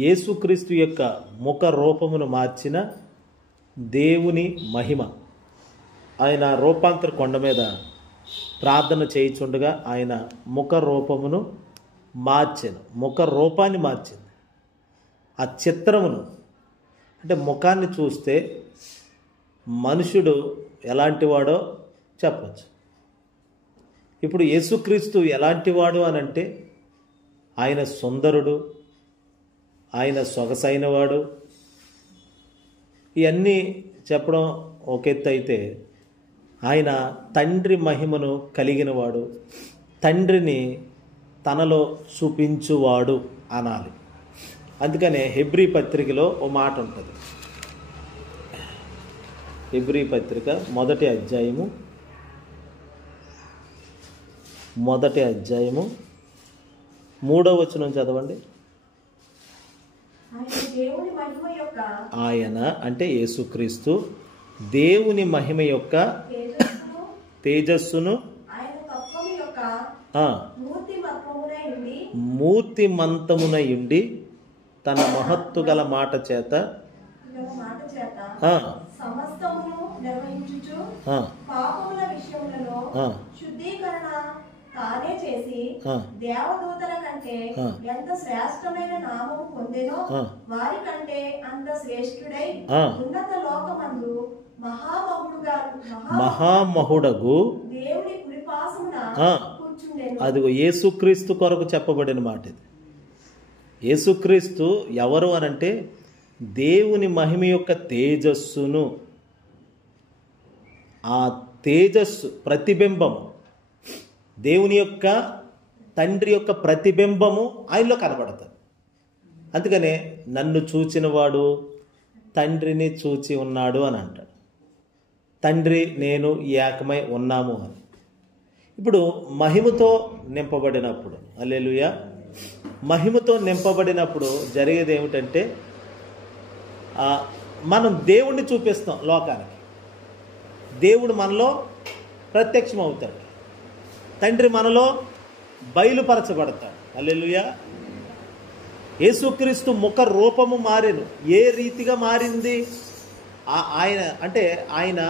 యేసుక్రీస్తు యొక్క ముఖ రూపమును మార్చిన దేవుని మహిమ. ఆయన రూపాంతర కొండ మీద ప్రార్థన చేయుచుండగా ఆయన ముఖ రూపమును మార్చెను, ముఖ రూపాన్ని మార్చింది. ఆ చిత్రమును అంటే ముఖాన్ని చూస్తే మనుషుడు ఎలాంటి వాడో చెప్పచ్చు. ఇప్పుడు యేసుక్రీస్తు ఎలాంటి వాడు అని అంటే ఆయన సుందరుడు, ఆయన సొగసైన వాడు, ఇవన్నీ చెప్పడం ఒక ఎత్తు అయితే ఆయన తండ్రి మహిమను కలిగిన వాడు, తండ్రిని తనలో చూపించువాడు అనాలి. అందుకనే హెబ్రీ పత్రికలో ఓ మాట ఉంటుంది. హెబ్రీ పత్రిక 1వ అధ్యాయము 3వ వచనం చదవండి. ఆయన అంటే యేసుక్రీస్తు దేవుని మహిమ యొక్క తేజస్సును మూర్తిమంతమునయుండి తన మహత్తు గల మాట చేత తానే చేసి దేవదూతల కంటే ఎంత శ్రేష్టమైన నామము పొందెనో వారి కంటే అంత శ్రేష్ఠుడై ఉన్నత లోకమందు మహామహుడగు దేవుని కుడిపాసమున కూర్చుండెను. అదిగో యేసుక్రీస్తు కొరకు చెప్పబడిన మాట ఇది. యేసుక్రీస్తు ఎవరు అనంటే దేవుని మహిమ యొక్క తేజస్సును, ఆ తేజస్సు ప్రతిబింబము, దేవుని యొక్క తండ్రి యొక్క ప్రతిబింబము ఆయనలో కనబడుతుంది. అందుకనే నన్ను చూచినవాడు తండ్రిని చూచి ఉన్నాడు అని అంటాడు. తండ్రి నేను ఏకమై ఉన్నాము అని. ఇప్పుడు మహిమతో నింపబడినప్పుడు, హల్లెలూయా, మహిమతో నింపబడినప్పుడు జరిగేది ఏమిటంటే మనం దేవుణ్ణి చూపిస్తాం లోకానికి. దేవుడు మనలో ప్రత్యక్షం అవుతాడు, తండ్రి మనలో బయలుపరచబడతాడు. హల్లెలూయా. యేసుక్రీస్తు ముఖ రూపము మారెను. ఏ రీతిగా మారింది? ఆయన అంటే ఆయన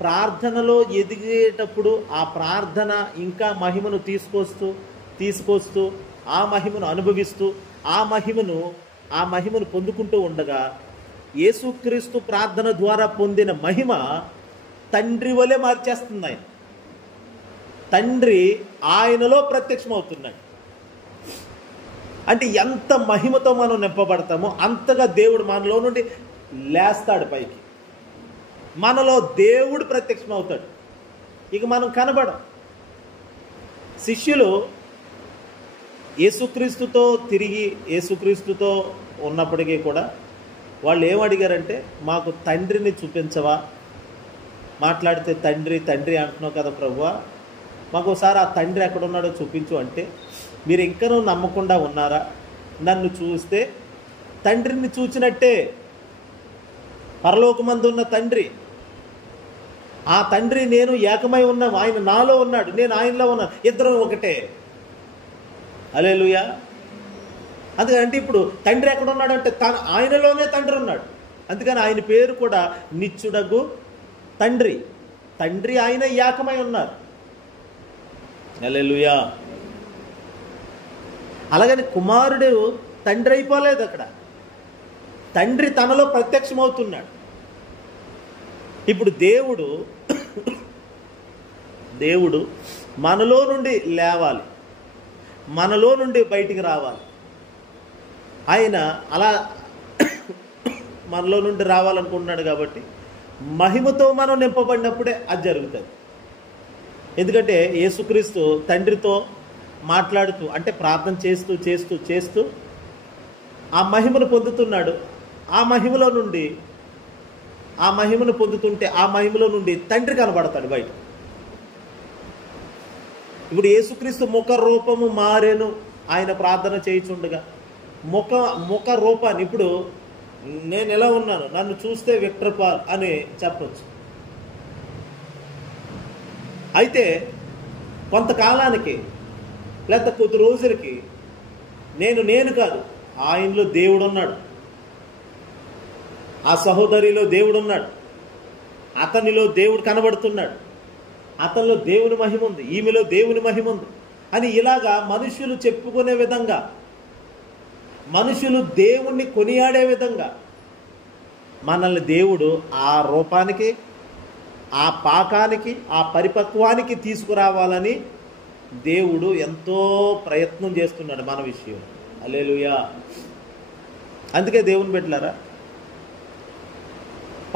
ప్రార్థనలో ఎదిగేటప్పుడు ఆ ప్రార్థన ఇంకా మహిమను తీసుకొస్తూ ఆ మహిమను అనుభవిస్తూ ఆ మహిమను పొందుకుంటూ ఉండగా యేసుక్రీస్తు ప్రార్థన ద్వారా పొందిన మహిమ తండ్రి వలె మార్చేస్తుంది. ఆయన తండ్రి ఆయనలో ప్రత్యక్షమవుతున్నాడు. అంటే ఎంత మహిమతో మనం నింపబడతామో అంతగా దేవుడు మనలో నుండి లేస్తాడు పైకి. మనలో దేవుడు ప్రత్యక్షమవుతాడు. ఇక మనం కనబడం. శిష్యులు యేసుక్రీస్తుతో ఉన్నప్పటికీ కూడా వాళ్ళు ఏం అడిగారంటే, మాకు తండ్రిని చూపించవా? మాట్లాడితే తండ్రి తండ్రి అంటున్నావు కదా ప్రభువా, మాకు ఒకసారి ఆ తండ్రి ఎక్కడున్నాడో చూపించు అంటే, మీరు ఇంకనూ నమ్మకుండా ఉన్నారా? నన్ను చూస్తే తండ్రిని చూచినట్టే. పరలోకమందు ఉన్న తండ్రి, ఆ తండ్రి నేను ఏకమై ఉన్నాం. ఆయన నాలో ఉన్నాడు, నేను ఆయనలో ఉన్నాను, ఇద్దరం ఒకటే. హల్లెలూయా. అందుకంటే ఇప్పుడు తండ్రి ఎక్కడ ఉన్నాడంటే ఆయనలోనే తండ్రి ఉన్నాడు. అందుకని ఆయన పేరు కూడా నిత్యుడగు తండ్రి. తండ్రి ఆయన ఏకమై ఉన్నారు. హల్లెలూయా. అలాగని కుమారుడు తండ్రి అయిపోలేదు. అక్కడ తండ్రి తనలో ప్రత్యక్షమవుతున్నాడు. ఇప్పుడు దేవుడు మనలో నుండి లేవాలి, మనలో నుండి బయటికి రావాలి. ఆయన అలా మనలో నుండి రావాలనుకుంటున్నాడు. కాబట్టి మహిమతో మనం నింపబడినప్పుడే అది జరుగుతుంది. ఎందుకంటే యేసుక్రీస్తు తండ్రితో మాట్లాడుతూ అంటే ప్రార్థన చేస్తూ ఆ మహిమను పొందుతున్నాడు. ఆ మహిమను పొందుతుంటే ఆ మహిమలో నుండి తండ్రి కనబడతాడు బయట. ఇప్పుడు యేసుక్రీస్తు ముఖ రూపము మారెను. ఆయన ప్రార్థన చేయుచుండగా ముఖ రూపాన్ని, ఇప్పుడు నేను ఎలా ఉన్నాను, నన్ను చూస్తే విక్టర్ పాల్ అని చెప్పచ్చు. అయితే కొంతకాలానికి లేకపోతే కొద్ది రోజులకి నేను కాదు, ఆయనలో దేవుడు ఉన్నాడు, ఆ సహోదరిలో దేవుడు ఉన్నాడు, అతనిలో దేవుడు కనబడుతున్నాడు, అతనిలో దేవుని మహిమ ఉంది, ఈమెలో దేవుని మహిమ ఉంది అని ఇలాగా మనుషులు చెప్పుకునే విధంగా, మనుషులు దేవుణ్ణి కొనియాడే విధంగా మనల్ని దేవుడు ఆ రూపానికి, ఆ పాకానికి, ఆ పరిపక్వానికి తీసుకురావాలని దేవుడు ఎంతో ప్రయత్నం చేస్తున్నాడు మన విషయం. హల్లెలూయా. అందుకే దేవుని బిడ్డలారా,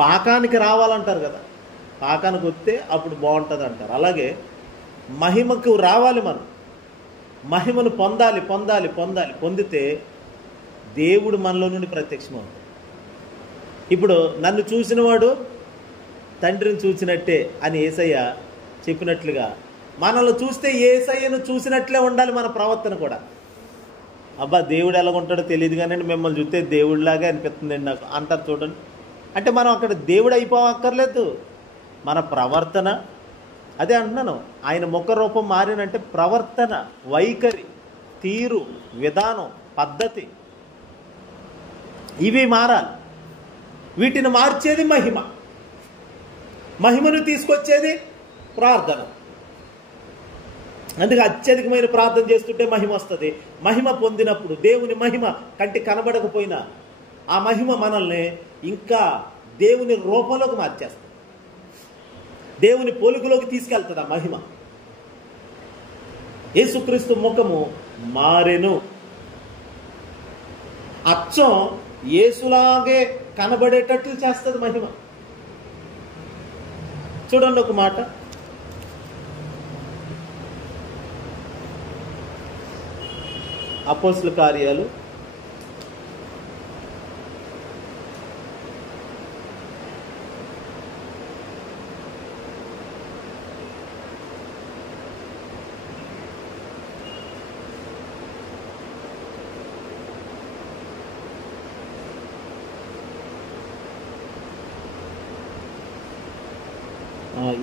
పాకానికి రావాలంటారు కదా, పాకానికి వస్తే అప్పుడు బాగుంటుంది అంటారు. అలాగే మహిమకు రావాలి, మనం మహిమను పొందాలి పొందాలి పొందాలి. పొందితే దేవుడు మనలో నుండి ప్రత్యక్షమవుతాడు. ఇప్పుడు నన్ను చూసినవాడు తండ్రిని చూసినట్టే అని యేసయ్య చెప్పినట్లుగా మనల్ని చూస్తే యేసయ్యను చూసినట్లే ఉండాలి మన ప్రవర్తన కూడా. అబ్బా దేవుడు ఎలాగుంటాడో తెలియదు కానీ మిమ్మల్ని చూస్తే దేవుడిలాగే అనిపిస్తుందండి నాకు అంటారు చూడండి. అంటే మనం అక్కడ దేవుడు అయిపోవక్కర్లేదు, మన ప్రవర్తన. అదే అంటున్నాను, ఆయన ముఖ రూపం మారినంటే ప్రవర్తన, వైఖరి, తీరు, విధానం, పద్ధతి ఇవి మారాలి. వీటిని మార్చేది మహిమ, మహిమను తీసుకొచ్చేది ప్రార్థన. అందుకే అత్యధికమైన ప్రార్థన చేస్తుంటే మహిమ వస్తుంది. మహిమ పొందినప్పుడు దేవుని మహిమ కంటికి కనబడకపోయినా ఆ మహిమ మనల్ని ఇంకా దేవుని రూపంలోకి మార్చేస్తుంది, దేవుని పోలికలోకి తీసుకెళ్తుంది ఆ మహిమ. యేసుక్రీస్తు ముఖము మారెను, అచ్చం యేసులాగే కనబడేటట్లు చేస్తుంది మహిమ. చూడండి ఒక మాట, అపోస్తలుల కార్యాలు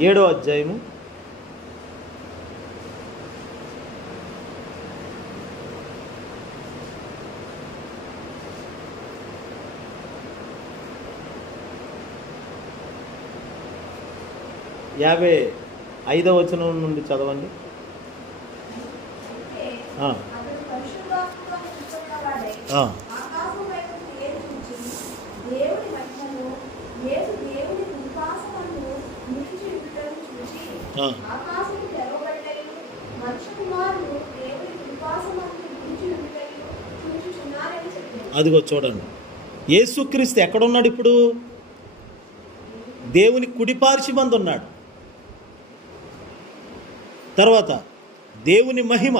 7వ అధ్యాయము 55వ వచనం నుండి చదవండి. అదిగో చూడండి, యేసుక్రీస్తు ఎక్కడున్నాడు ఇప్పుడు? దేవుని కుడిపార్శ్వమందు ఉన్నాడు. తర్వాత దేవుని మహిమ,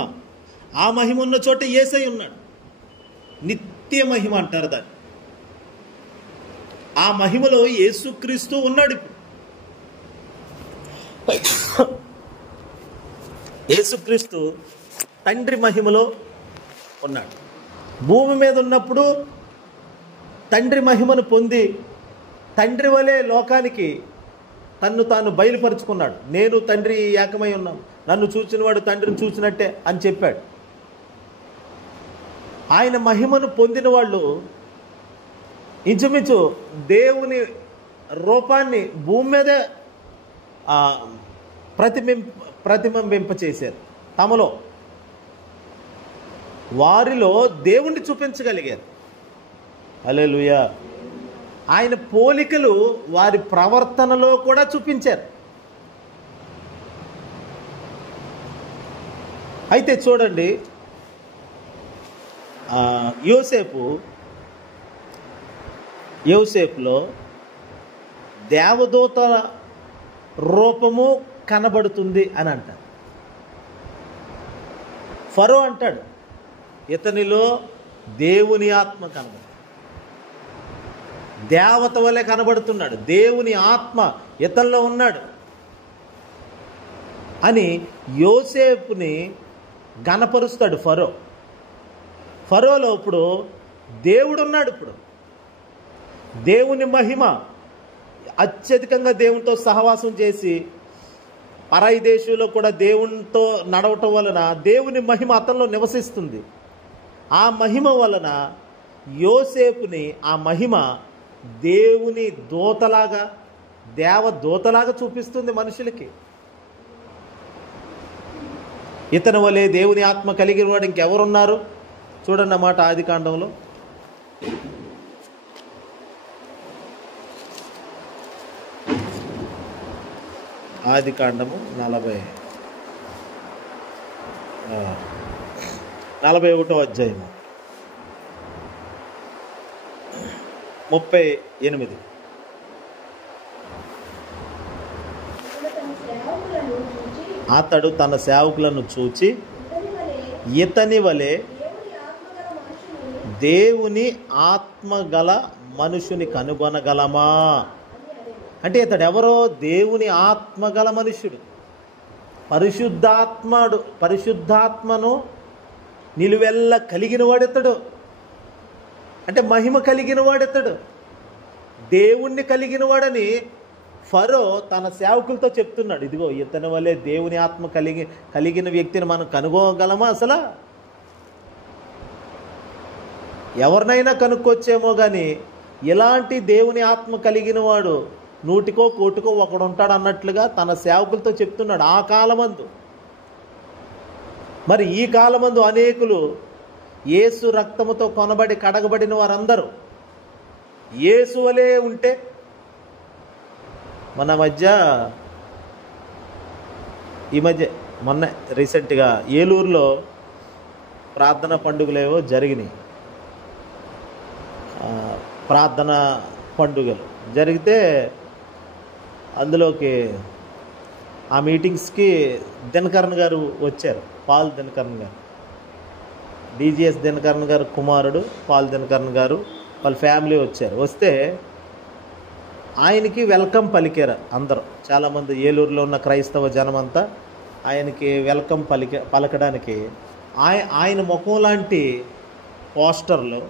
ఆ మహిమ ఉన్న చోట యేసయ్య ఉన్నాడు. నిత్య మహిమ అంటారు దాన్ని. ఆ మహిమలో యేసుక్రీస్తు ఉన్నాడు ఇప్పుడు. యేసుక్రీస్తు తండ్రి మహిమలో ఉన్నాడు. భూమి మీద ఉన్నప్పుడు తండ్రి మహిమను పొంది తండ్రి వలె లోకానికి తన్ను తాను బయలుపరుచుకున్నాడు. నేను తండ్రి ఏకమై ఉన్నాను, నన్ను చూసినవాడు తండ్రిని చూసినట్టే అని చెప్పాడు. ఆయన మహిమను పొందిన వాళ్ళు ఇంచుమించు దేవుని రూపాన్ని భూమి మీదే ప్రతిబింబింపచేశారు. తమలో వారిలో దేవుణ్ణి చూపించగలిగారు. హల్లెలూయా. ఆయన పోలికలు వారి ప్రవర్తనలో కూడా చూపించారు. అయితే చూడండి, యోసేపులో దేవదూతల రూపము కనబడుతుంది అని అంటారు. ఫరో అంటాడు, ఇతనిలో దేవుని ఆత్మ కనబడుతుంది, దేవత వలె కనబడుతున్నాడు, దేవుని ఆత్మ ఇతనిలో ఉన్నాడు అని యోసేపుని గణపరుస్తాడు ఫరో. ఫరోలో ఇప్పుడు దేవుడు ఉన్నాడు. ఇప్పుడు దేవుని మహిమ, అత్యధికంగా దేవునితో సహవాసం చేసి పరాయి దేశంలో కూడా దేవునితో నడవటం వలన దేవుని మహిమ అతనిలో నివసిస్తుంది. ఆ మహిమ వలన యోసేపుని ఆ మహిమ దేవుని దూతలాగా, దేవదూతలాగా చూపిస్తుంది మనుషులకి. ఇతని వలె దేవుని ఆత్మ కలిగిన వాడు ఇంకెవరున్నారు చూడండి అన్నమాట. ఆదికాండంలో ఆదికాండము 41వ అధ్యాయము 38. అతడు తన సేవకులను చూచి ఇతని వలె దేవుని ఆత్మగల మనుషుని కనుగొనగలమా అంటే ఇతడు ఎవరో దేవుని ఆత్మగల మనుషుడు, పరిశుద్ధాత్మను నిలువెల్ల కలిగిన వాడితడు. అంటే మహిమ కలిగిన వాడితడు, దేవుణ్ణి కలిగిన వాడని ఫరో తన సేవకులతో చెప్తున్నాడు. ఇదిగో ఇతని వల్లే దేవుని ఆత్మ కలిగిన వ్యక్తిని మనం కనుగోగలమా? అసలు ఎవరినైనా కనుక్కొచ్చేమో కానీ ఇలాంటి దేవుని ఆత్మ కలిగిన వాడు నూటికో కోటికో ఒకడు ఉంటాడు అన్నట్లుగా తన సేవకులతో చెప్తున్నాడు ఆ కాలమందు. మరి ఈ కాలమందు అనేకులు యేసు రక్తముతో కొనబడి కడగబడిన వారందరూ యేసు వలే ఉంటే, ఈ మధ్య మొన్న రీసెంట్గా ఏలూరులో ప్రార్థన పండుగలేవో జరిగినాయి. ప్రార్థన పండుగలు జరిగితే అందులోకి ఆ మీటింగ్స్కి దినకరన్ గారు వచ్చారు. పాల్ దినకరన్ గారు, డిజిఎస్ దినకరన్ గారు కుమారుడు పాల్ దినకరన్ గారు, వాళ్ళ ఫ్యామిలీ వచ్చారు. వస్తే ఆయనకి వెల్కమ్ పలికారు అందరూ. చాలామంది ఏలూరులో ఉన్న క్రైస్తవ జనమంతా ఆయనకి వెల్కమ్ పలకడానికి ఆయన ముఖం లాంటి పోస్టర్లు,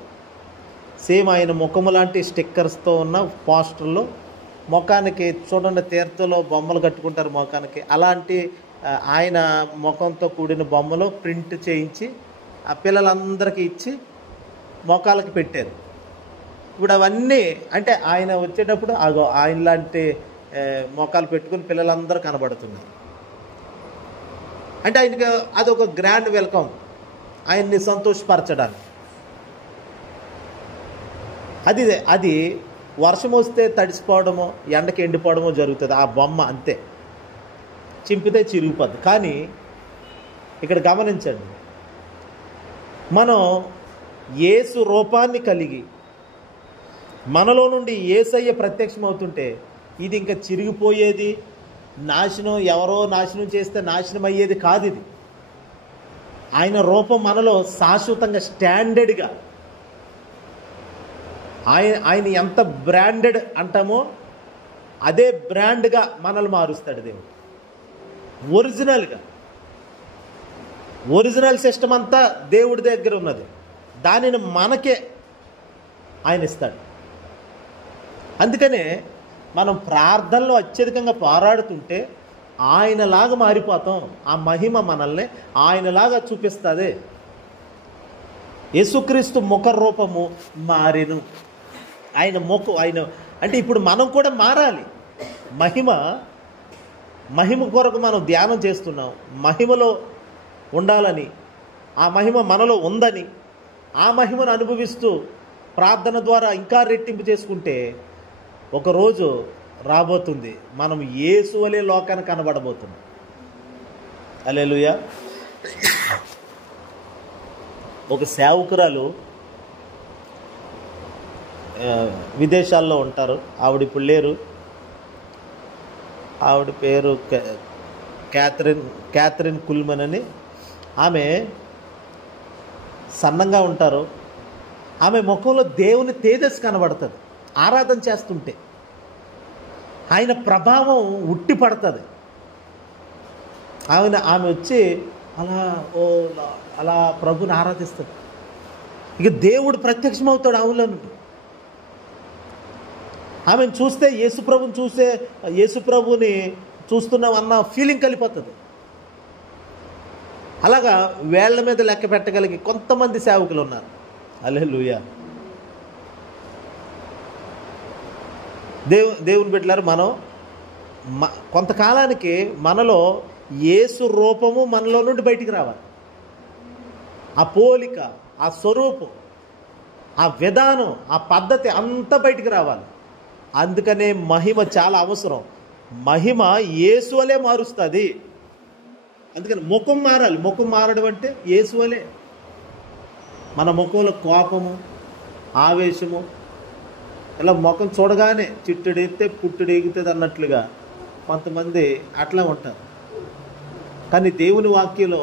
సేమ్ ఆయన ముఖము లాంటి స్టిక్కర్స్తో ఉన్న పోస్టర్లు, ముఖానికి చూడండి తీర్థలో బొమ్మలు కట్టుకుంటారు ముఖానికి, అలాంటి ఆయన ముఖంతో కూడిన బొమ్మలు ప్రింట్ చేయించి ఆ పిల్లలందరికీ ఇచ్చి మోకాళ్ళకి పెట్టారు. ఇప్పుడు అవన్నీ అంటే ఆయన వచ్చేటప్పుడు ఆయన లాంటి మోకాలు పెట్టుకుని పిల్లలందరూ కనబడుతున్నారు. అంటే ఆయనకి అదొక గ్రాండ్ వెల్కమ్, ఆయన్ని సంతోషపరచడానికి. అది వర్షం వస్తే తడిసిపోవడమో ఎండకి ఎండిపోవడమో జరుగుతుంది ఆ బొమ్మ, అంతే, చింపితే చిరిగిపోద్ది. కానీ ఇక్కడ గమనించండి, మనం యేసు రూపాన్ని కలిగి మనలో నుండి యేసయ్య ప్రత్యక్షమవుతుంటే ఇది ఇంకా చిరిగిపోయేది, నాశనం, ఎవరో నాశనం చేస్తే నాశనం అయ్యేది కాదు. ఇది ఆయన రూపం మనలో శాశ్వతంగా స్టాండర్డ్గా, ఆయన ఎంత బ్రాండెడ్ అంటామో అదే బ్రాండ్గా మనల్ని మారుస్తాడు దేవుడు. ఒరిజినల్ సిస్టమ్ అంతా దేవుడి దగ్గర ఉన్నది, దానిని మనకే ఆయన ఇస్తాడు. అందుకనే మనం ప్రార్థనలో అత్యధికంగా పోరాడుతుంటే ఆయనలాగా మారిపోతాం. ఆ మహిమ మనల్ని ఆయనలాగా చూపిస్తుంది. యేసుక్రీస్తు ముఖ రూపము మారెను. ఆయన అంటే ఇప్పుడు మనం కూడా మారాలి. మహిమ కొరకు మనం ధ్యానం చేస్తున్నాం. మహిమలో ఉండాలని, ఆ మహిమ మనలో ఉందని, ఆ మహిమను అనుభవిస్తూ ప్రార్థన ద్వారా ఇంకా రెట్టింపు చేసుకుంటే ఒకరోజు రాబోతుంది మనం యేసు వలె లోకానికి కనబడబోతున్నాం. హల్లెలూయా. ఒక సేవకురాలు విదేశాల్లో ఉంటారు, ఆవిడ ఇప్పుడు లేరు. ఆవిడ పేరు క్యాథరిన్ కుల్మన్ అని. ఆమె సన్నంగా ఉంటారు. ఆమె ముఖంలో దేవుని తేజస్సు కనబడుతుంది ఆరాధన చేస్తుంటే. ఆయన ప్రభావం ఉట్టి పడుతుంది. ఆమె వచ్చి అలా ప్రభుని ఆరాధిస్తుంది. ఇక దేవుడు ప్రత్యక్షమవుతాడు ఆమెలో నుండి. ఆమెను చూస్తే యేసుప్రభుని చూస్తున్నాం అన్న ఫీలింగ్ కలిపోతుంది. అలాగా వేళ్ల మీద లెక్క పెట్టగలిగి కొంతమంది సేవకులు ఉన్నారు. హల్లెలూయా. దేవుని బిడ్డలారు, మనం కొంతకాలానికి మనలో యేసు రూపము మనలో నుండి బయటికి రావాలి. ఆ పోలిక, ఆ స్వరూపం, ఆ విధానం, ఆ పద్ధతి అంతా బయటికి రావాలి. అందుకనే మహిమ చాలా అవసరం. మహిమ యేసు వలే మారుస్తుంది. అందుకని ముఖం మారాలి. ముఖం మారడం అంటే యేసు వలే. మన ముఖంలో కోపము, ఆవేశము, ఇలా ముఖం చూడగానే చిట్టుడెత్తే పుట్టుడు ఎగుతుంది అన్నట్లుగా కొంతమంది అట్లా ఉంటారు. కానీ దేవుని వాక్యంలో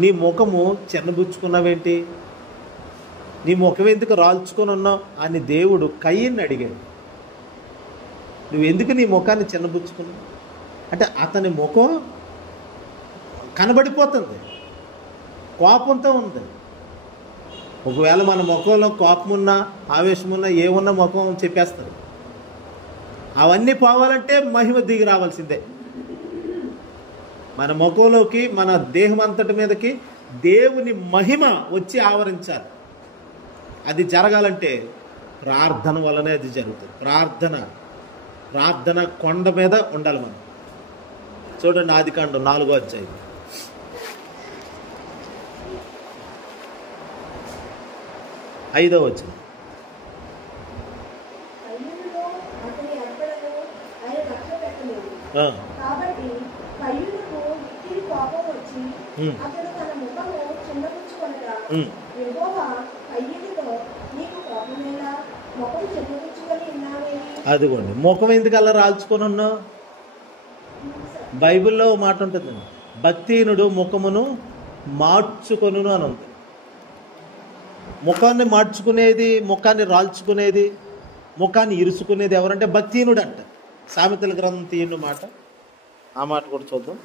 నీ ముఖము చిన్నబుచ్చుకున్నావేంటి, నీ ముఖం ఎందుకు రాల్చుకొని ఉన్నావు అని దేవుడు కయ్యని అడిగాడు. నువ్వెందుకు నీ ముఖాన్ని చిన్నబుచ్చుకున్నావు అంటే అతని ముఖం కనబడిపోతుంది, కోపంతో ఉంది. ఒకవేళ మన ముఖంలో కోపం ఉన్నా, ఆవేశం ఉన్నా, ఏమున్నా ముఖం చెప్పేస్తారు. అవన్నీ పోవాలంటే మహిమ దిగి రావాల్సిందే. మన ముఖంలోకి, మన దేహం అంతటి మీదకి దేవుని మహిమ వచ్చి ఆవరించాలి. అది జరగాలంటే ప్రార్థన వల్లనే అది జరుగుతుంది. ప్రార్థన కొండ మీద ఉండాలి మనం. చూడండి, ఆదికాండం 4వ అధ్యాయం 5వ వచనం. కాబట్టి కయ్యూనుకు మిక్కిలి కోపం వచ్చి అతడు తన ముఖము చిన్నపుచ్చుకొనగా యెహోవా కయ్యూనుతో, నీకు కోపమేలా, ముఖం చిన్నపుచ్చుకొని ఉన్నావేమి? అదిగోండి, ముఖం ఎందుకు అలా రాల్చుకొని ఉన్నావు? బైబిల్లో మాట ఉంటుందండి, భక్తిహీనుడు ముఖమును మార్చుకొనును అని ఉంది. ముఖాన్ని మార్చుకునేది, ముఖాన్ని రాల్చుకునేది, ముఖాన్ని ఇరుచుకునేది ఎవరంటే భక్తిహీనుడు అంట. సామెతల గ్రంథం తీయను మాట, ఆ మాట కూడా చూద్దాం.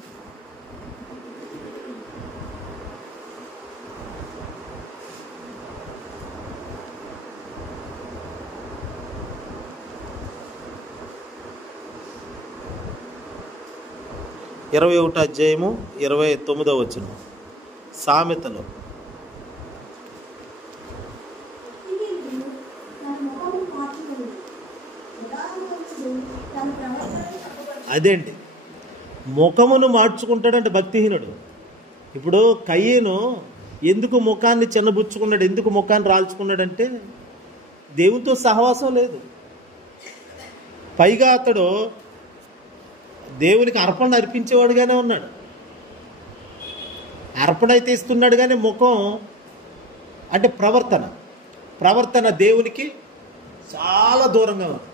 ఇరవై 21వ అధ్యాయము 29వ వచనం. సామెతలు. అదేంటి, ముఖమును మార్చుకుంటాడంటే భక్తిహీనుడు. ఇప్పుడు కయ్యను ఎందుకు ముఖాన్ని చిన్నబుచ్చుకున్నాడు, ఎందుకు ముఖాన్ని రాల్చుకున్నాడంటే దేవునితో సహవాసం లేదు. పైగా అతడు దేవునికి అర్పణ అర్పించేవాడుగానే ఉన్నాడు. అర్పణ అయితే ఇస్తున్నాడు, కానీ ముఖం అంటే ప్రవర్తన దేవునికి చాలా దూరంగా ఉంది.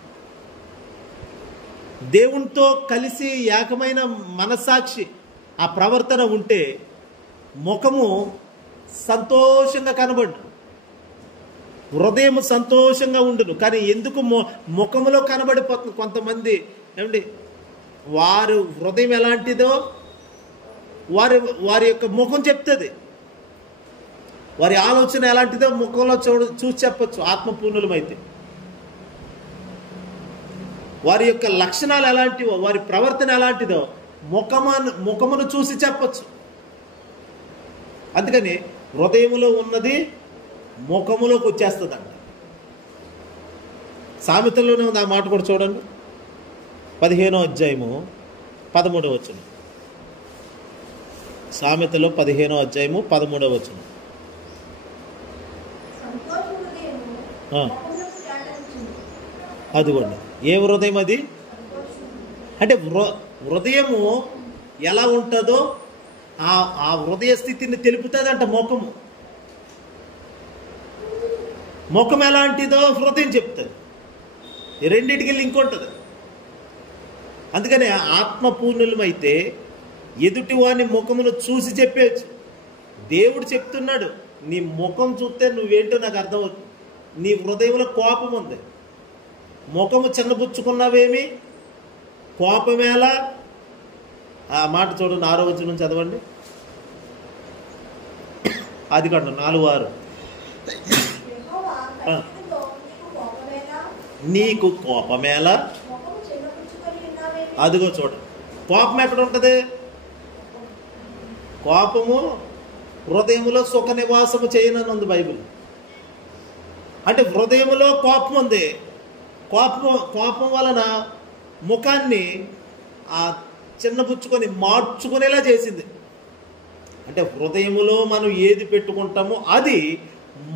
దేవునితో కలిసి ఏకమైన మనస్సాక్షి ఆ ప్రవర్తన ఉంటే ముఖము సంతోషంగా కనబడు, హృదయం సంతోషంగా ఉండును. కానీ ఎందుకు ముఖములో కనబడిపోతుంది కొంతమంది. ఏమండి, వారి హృదయం ఎలాంటిదో వారి యొక్క ముఖం చెప్తుంది. వారి ఆలోచన ఎలాంటిదో ముఖంలో చూసి చెప్పచ్చు. ఆత్మపూర్ణులమైతే వారి యొక్క లక్షణాలు ఎలాంటివో, వారి ప్రవర్తన ఎలాంటిదో ముఖమును చూసి చెప్పచ్చు. అందుకని హృదయములో ఉన్నది ముఖములోకి వచ్చేస్తుందంట. సామెతల్లోనే ఉంది ఆ మాట కూడా చూడండి, 15వ అధ్యాయము 13వ వచనం. సామెతలో 15వ అధ్యాయము 13వ వచనం. అదిగోండి, ఏ హృదయం అది అంటే హృదయము ఎలా ఉంటుందో ఆ హృదయ స్థితిని తెలుపుతుంది అంట ముఖము. ముఖం ఎలాంటిదో హృదయం చెప్తుంది. రెండింటికి లింక్ ఉంటుంది. అందుకని ఆత్మపూర్ణులమైతే ఎదుటి వాని ముఖమును చూసి చెప్పేచ్చు. దేవుడు చెప్తున్నాడు, నీ ముఖం చూస్తే నువ్వేంటో నాకు అర్థమవుతుంది. నీ హృదయంలో కోపం ఉంది, ముఖము చిన్నబుచ్చుకున్నావేమి, కోపమేలా. ఆ మాట చూడండి, 6వ వచనం చదవండి. ఆదికాండం 4:6. నీకు కోపమేలా. అదిగో చూడండి, కోపం ఎక్కడ ఉంటుంది? కోపము హృదయములో సుఖ నివాసము చేయనని ఉంది బైబిల్. అంటే హృదయంలో కోపం ఉంది. కోపం వలన ముఖాన్ని చిన్నపుచ్చుకొని మార్చుకునేలా చేసింది. అంటే హృదయములో మనం ఏది పెట్టుకుంటామో అది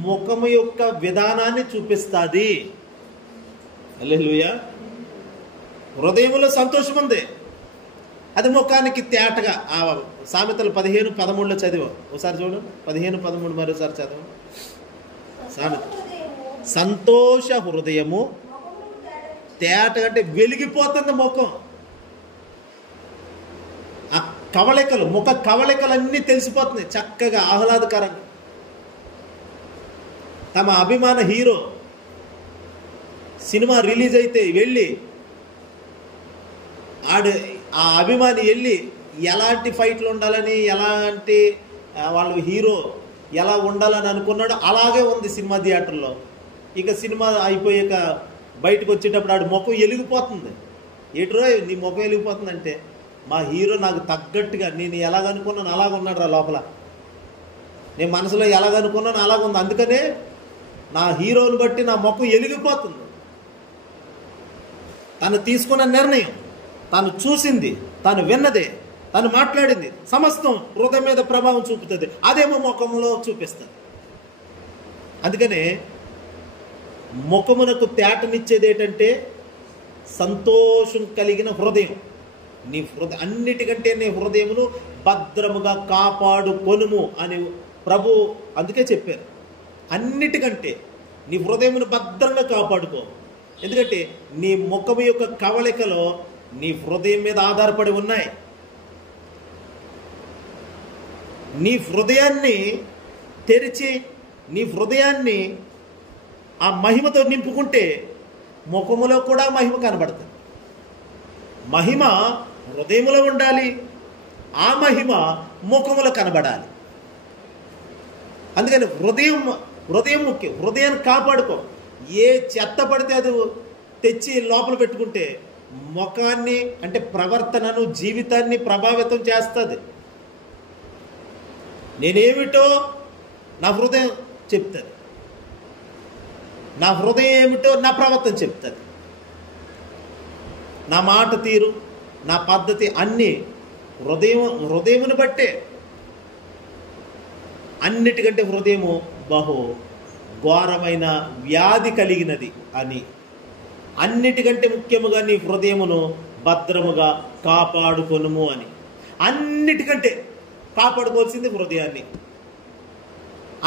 ముఖము యొక్క విధానాన్ని చూపిస్తుంది. హల్లెలూయా. హృదయములో సంతోషం ఉంది, అది ముఖానికి తేటగా. సామెతలు 15:13 చదివా ఒకసారి చూడు. 15:13 మరోసారి చదవ. సామెత సంతోష హృదయము తేటగా అంటే వెలిగిపోతుంది ముఖం. ఆ కవళికలు, ముఖ కవళికలన్నీ తెలిసిపోతున్నాయి చక్కగా ఆహ్లాదకరంగా. తమ అభిమాన హీరో సినిమా రిలీజ్ అయితే వెళ్ళి ఆ అభిమాని వెళ్ళి ఎలాంటి ఫైట్లు ఉండాలని, ఎలాంటి వాళ్ళు హీరో ఎలా ఉండాలని అనుకున్నాడో అలాగే ఉంది సినిమా థియేటర్లో. ఇక సినిమా అయిపోయాక బయటకు వచ్చేటప్పుడు ఆడి ముఖం వెలిగిపోతుంది. ఏట్రో నీ ముఖం వెలిగిపోతుందంటే, మా హీరో నాకు తగ్గట్టుగా నేను ఎలాగనుకున్నాను అలాగ ఉన్నాడు రా లోపల, నేను మనసులో ఎలాగనుకున్నాను అలాగ ఉంది, అందుకనే నా హీరోని బట్టి నా ముఖం వెలిగిపోతుంది. తను తీసుకున్న నిర్ణయం, తను చూసింది, తను విన్నదే, తను మాట్లాడింది సమస్తం హృదయం మీద ప్రభావం చూపుతుంది. అదేమో ముఖంలో చూపిస్తుంది. అందుకనే ముఖమునకు తేటనిచ్చేది ఏంటంటే సంతోషం కలిగిన హృదయం. నీ అన్నిటికంటే నీ హృదయమును భద్రముగా కాపాడుకొనుము అని ప్రభు అందుకే చెప్పారు. అన్నిటికంటే నీ హృదయమును భద్రంగా కాపాడుకో. ఎందుకంటే నీ ముఖము యొక్క కవళికలో నీ హృదయం మీద ఆధారపడి ఉన్నాయి. నీ హృదయాన్ని తెరిచి నీ హృదయాన్ని ఆ మహిమతో నింపుకుంటే ముఖములో కూడా మహిమ కనబడుతుంది. మహిమ హృదయములో ఉండాలి, ఆ మహిమ ముఖములో కనబడాలి. అందుకని హృదయం ముఖ్యం. హృదయాన్ని కాపాడుకో. ఏ చెత్త పడితే అది తెచ్చి లోపల పెట్టుకుంటే ముఖాన్ని అంటే ప్రవర్తనను, జీవితాన్ని ప్రభావితం చేస్తుంది. నేనేమిటో నా హృదయం చెప్తుంది, నా హృదయం ఏమిటో నా ప్రవర్తన చెప్తుంది, నా మాట తీరు, నా పద్ధతి అన్నీ హృదయమును బట్టే. అన్నిటికంటే హృదయము బహు ఘోరమైన వ్యాధి కలిగినది అని, అన్నిటికంటే ముఖ్యముగా నీ హృదయమును భద్రముగా కాపాడుకొనుము అని. అన్నిటికంటే కాపాడుకోవాల్సింది హృదయాన్ని.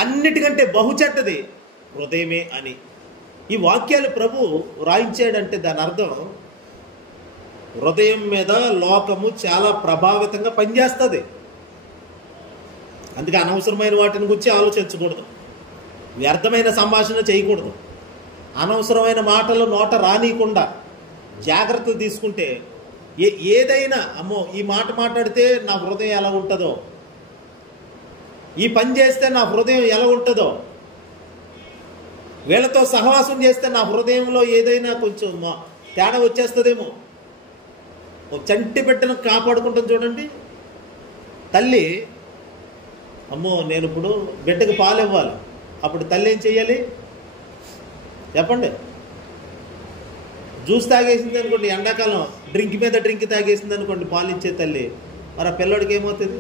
అన్నిటికంటే బహుచెడ్డది హృదయమే అని ఈ వాక్యాలు ప్రభు రాయించాడంటే దాని అర్థం హృదయం మీద లోకము చాలా ప్రభావితంగా పనిచేస్తుంది. అందుకే అనవసరమైన వాటిని గురించి ఆలోచించకూడదు, వ్యర్థమైన సంభాషణ చేయకూడదు, అనవసరమైన మాటలు నోట రానియకుండా జాగ్రత్తలు తీసుకుంటే ఏదైనా అమ్మో ఈ మాట మాట్లాడితే నా హృదయం ఎలా ఉంటుందో, ఈ పని చేస్తే నా హృదయం ఎలా ఉంటుందో, వీళ్ళతో సహవాసం చేస్తే నా హృదయంలో ఏదైనా కొంచెం తేడా వచ్చేస్తుందేమో. చంటి బిడ్డను కాపాడుకుంటాం చూడండి. తల్లి అమ్మో నేను ఇప్పుడు బిడ్డకు పాలు ఇవ్వాలి, అప్పుడు తల్లి ఏం చెయ్యాలి చెప్పండి? జ్యూస్ తాగేసింది అనుకోండి, ఎండాకాలం డ్రింక్ మీద డ్రింక్ తాగేసింది అనుకోండి పాలు ఇచ్చే తల్లి, మరి ఆ పిల్లడికి ఏమవుతుంది?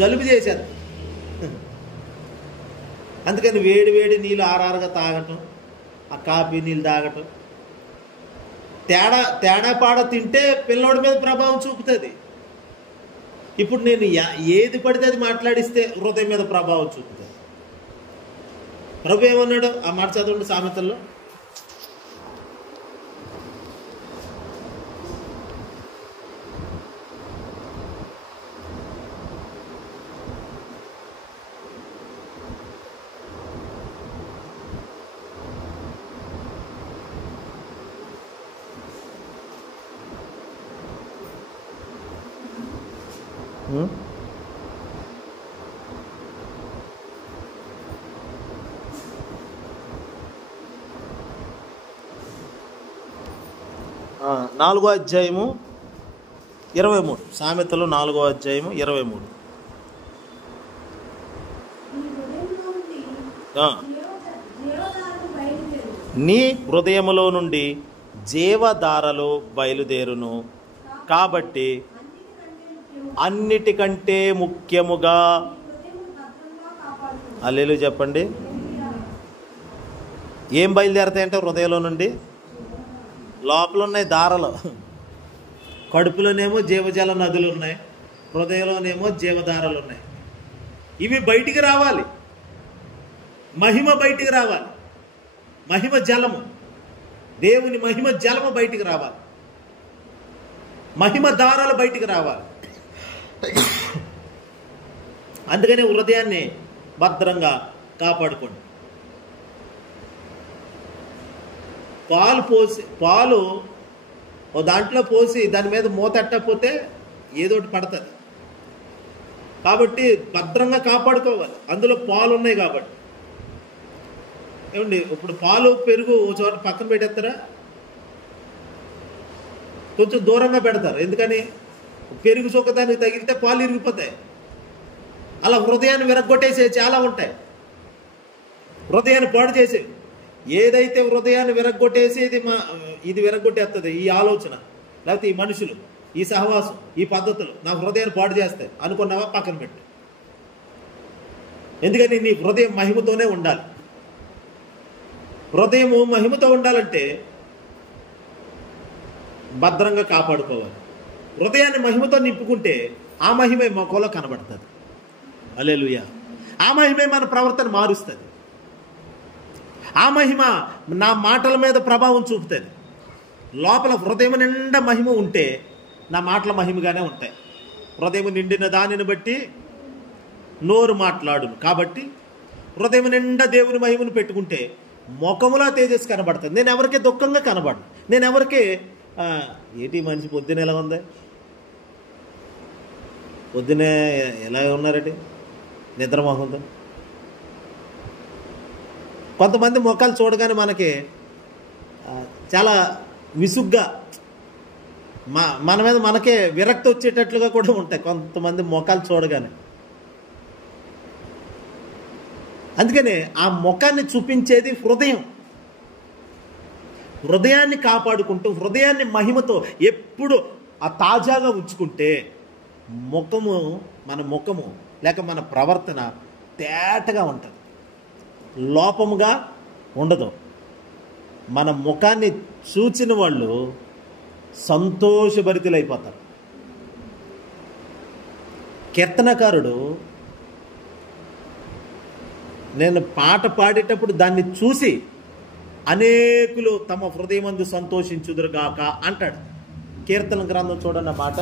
జలుబు చేసేది. అందుకని వేడి వేడి నీళ్ళు ఆరారుగా తాగటం, ఆ కాఫీ నీళ్ళు తాగటం, తేడా పాడ తింటే పిల్లోడి మీద ప్రభావం చూపుతుంది. ఇప్పుడు నేను ఏది పడితే అది మాట్లాడిస్తే హృదయం మీద ప్రభావం చూపుతుంది. ప్రభు ఏమన్నాడు ఆ మాట చదవండి సామెతల్లో. నాలుగో అధ్యాయము 23 సామెతలు 4వ అధ్యాయము 23. నీ హృదయములో నుండి జీవధారలు బయలుదేరును. కాబట్టి అన్నిటికంటే ముఖ్యముగా హల్లెలూయా చెప్పండి. ఏం బయలుదేరతాయంటే హృదయంలో నుండి లోపల ఉన్నాయి దారలు. కడుపులోనేమో జీవజల నదులు ఉన్నాయి, హృదయంలోనేమో జీవధారలు ఉన్నాయి. ఇవి బయటికి రావాలి, మహిమ బయటికి రావాలి. మహిమ జలము, దేవుని మహిమ జలము బయటికి రావాలి, మహిమ దారాలు బయటికి రావాలి. అందుకని హృదయాన్ని భద్రంగా కాపాడుకోండి. పాలు ఓ దాంట్లో పోసి దాని మీద మూతట్టకపోతే ఏదోటి పడుతుంది. కాబట్టి భద్రంగా కాపాడుకోవాలి. అందులో పాలు ఉన్నాయి కాబట్టి. ఏమండి, ఇప్పుడు పాలు పెరుగు ఓ చోట పక్కన పెట్టేస్తారా? కొంచెం దూరంగా పెడతారు. ఎందుకని? పెరుగు చొక్కదానికి తగిలితే పాలు ఇరిగిపోతాయి. అలా హృదయాన్ని విరగ్గొట్టేసే చాలా ఉంటాయి, హృదయాన్ని పాడు చేసేవి. ఏదైతే హృదయాన్ని విరగ్గొట్టేసి ఇది విరగ్గొట్టేస్తుంది, ఈ ఆలోచన లేకపోతే ఈ మనుషులు, ఈ సహవాసం, ఈ పద్ధతులు నా హృదయాన్ని పాడు చేస్తాయి అనుకున్నావా, పక్కన పెట్టు. ఎందుకని? నీ హృదయం మహిమతోనే ఉండాలి. హృదయము మహిమతో ఉండాలంటే భద్రంగా కాపాడుకోవాలి. హృదయాన్ని మహిమతో నింపుకుంటే ఆ మహిమే మొక్కలో కనబడుతుంది. హల్లెలూయా. ఆ మహిమే మన ప్రవర్తన మారుస్తుంది. ఆ మహిమ నా మాటల మీద ప్రభావం చూపుతుంది. లోపల హృదయం నిండా మహిమ ఉంటే నా మాటల మహిమగానే ఉంటాయి. హృదయం నిండిన దానిని బట్టి నోరు మాట్లాడును. కాబట్టి హృదయం నిండా దేవుని మహిమను పెట్టుకుంటే ముఖములా తేజస్సు కనబడుతుంది. నేను ఎవరికే దుఃఖంగా కనబడను. నేను ఎవరికే ఏంటి మనిషి పొద్దున ఎలా ఉంది, పొద్దునే ఎలా ఉన్నారండి, నిద్రమోహంతో. కొంతమంది ముఖాలు చూడగానే మనకి చాలా విసుగ్గా మన మీద మనకే విరక్తి వచ్చేటట్లుగా కూడా ఉంటాయి కొంతమంది ముఖాలు చూడగానే. అందుకనే ఆ ముఖాన్ని చూపించేది హృదయం. హృదయాన్ని కాపాడుకుంటూ హృదయాన్ని మహిమతో ఎప్పుడు ఆ తాజాగా ఉంచుకుంటే మన ముఖము లేక మన ప్రవర్తన తేటగా ఉంటుంది, లోపముగా ఉండదు. మన ముఖాన్ని చూచిన వాళ్ళు సంతోషభరితులైపోతారు. కీర్తనకారుడు నేను పాట పాడేటప్పుడు దాన్ని చూసి అనేకులు తమ హృదయమందు సంతోషించుదురుగాక అంటాడు. కీర్తన గ్రంథం చూడండి ఆ మాట.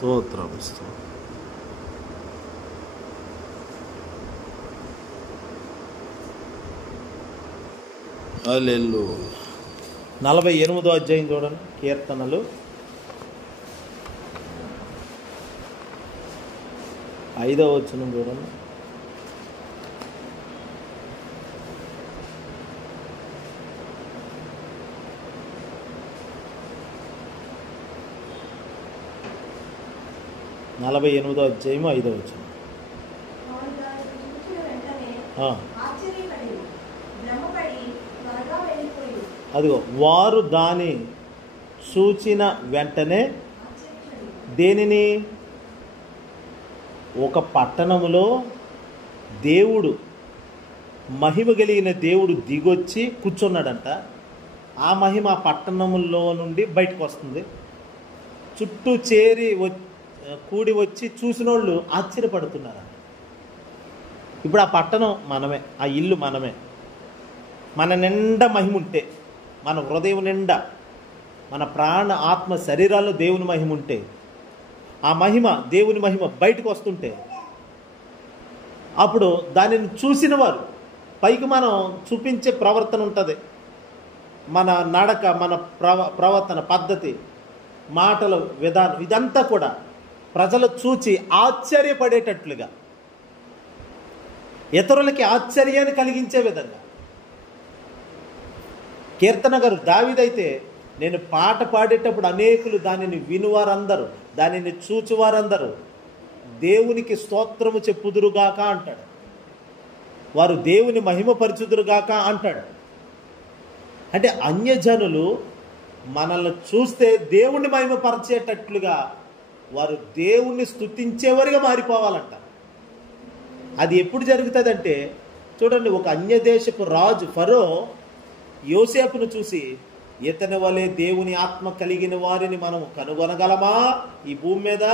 స్తోత్రం స్తోత్రం. హల్లెలూయా. 48వ అధ్యాయం చూడండి, కీర్తనలు 5వ వచనం చూడండి. నలభై 48వ అధ్యాయం 5వ వచనం. అదిగో వారు దాని చూచిన వెంటనే దేనిని? ఒక పట్టణములో దేవుడు, మహిమ కలిగిన దేవుడు దిగొచ్చి కూర్చున్నాడంట. ఆ మహిమ ఆ పట్టణములో నుండి బయటకు వస్తుంది. చుట్టూ చేరి కూడి వచ్చి చూసిన వాళ్ళు ఆశ్చర్యపడుతున్నారు. ఇప్పుడు ఆ పట్టణం మనమే, ఆ ఇల్లు మనమే. మన నిండా మహిమ ఉంటే, మన హృదయం నిండా మన ప్రాణ ఆత్మ శరీరాల్లో దేవుని మహిమ ఉంటే, ఆ మహిమ దేవుని మహిమ బయటకు వస్తుంటే అప్పుడు దానిని చూసిన వారు, పైకి మనం చూపించే ప్రవర్తన ఉంటుంది, మన నడక, మన ప్రవర్తన పద్ధతి, మాటల విధానం, ఇదంతా కూడా ప్రజలు చూచి ఆశ్చర్యపడేటట్లుగా ఇతరులకి ఆశ్చర్యాన్ని కలిగించే విధంగా. కీర్తనగారు దావీదైతే, నేను పాట పాడేటప్పుడు అనేకులు దానిని వినువారందరూ, దానిని చూచువారందరూ దేవునికి స్తోత్రము చెప్పుదురుగాక అంటాడు. వారు దేవుని మహిమపరచుదురుగాక అంటాడు. అంటే అన్యజనులు మనల్ని చూస్తే దేవుణ్ణి మహిమపరచేటట్లుగా వారు దేవుణ్ణి స్తుతించేవారుగా మారిపోవాలంట. అది ఎప్పుడు జరుగుతుందంటే, చూడండి, ఒక అన్యదేశపు రాజు ఫరో యోసేపును చూసి, ఇతని వలె దేవుని ఆత్మ కలిగిన వారిని మనం కనుగొనగలమా ఈ భూమి మీద?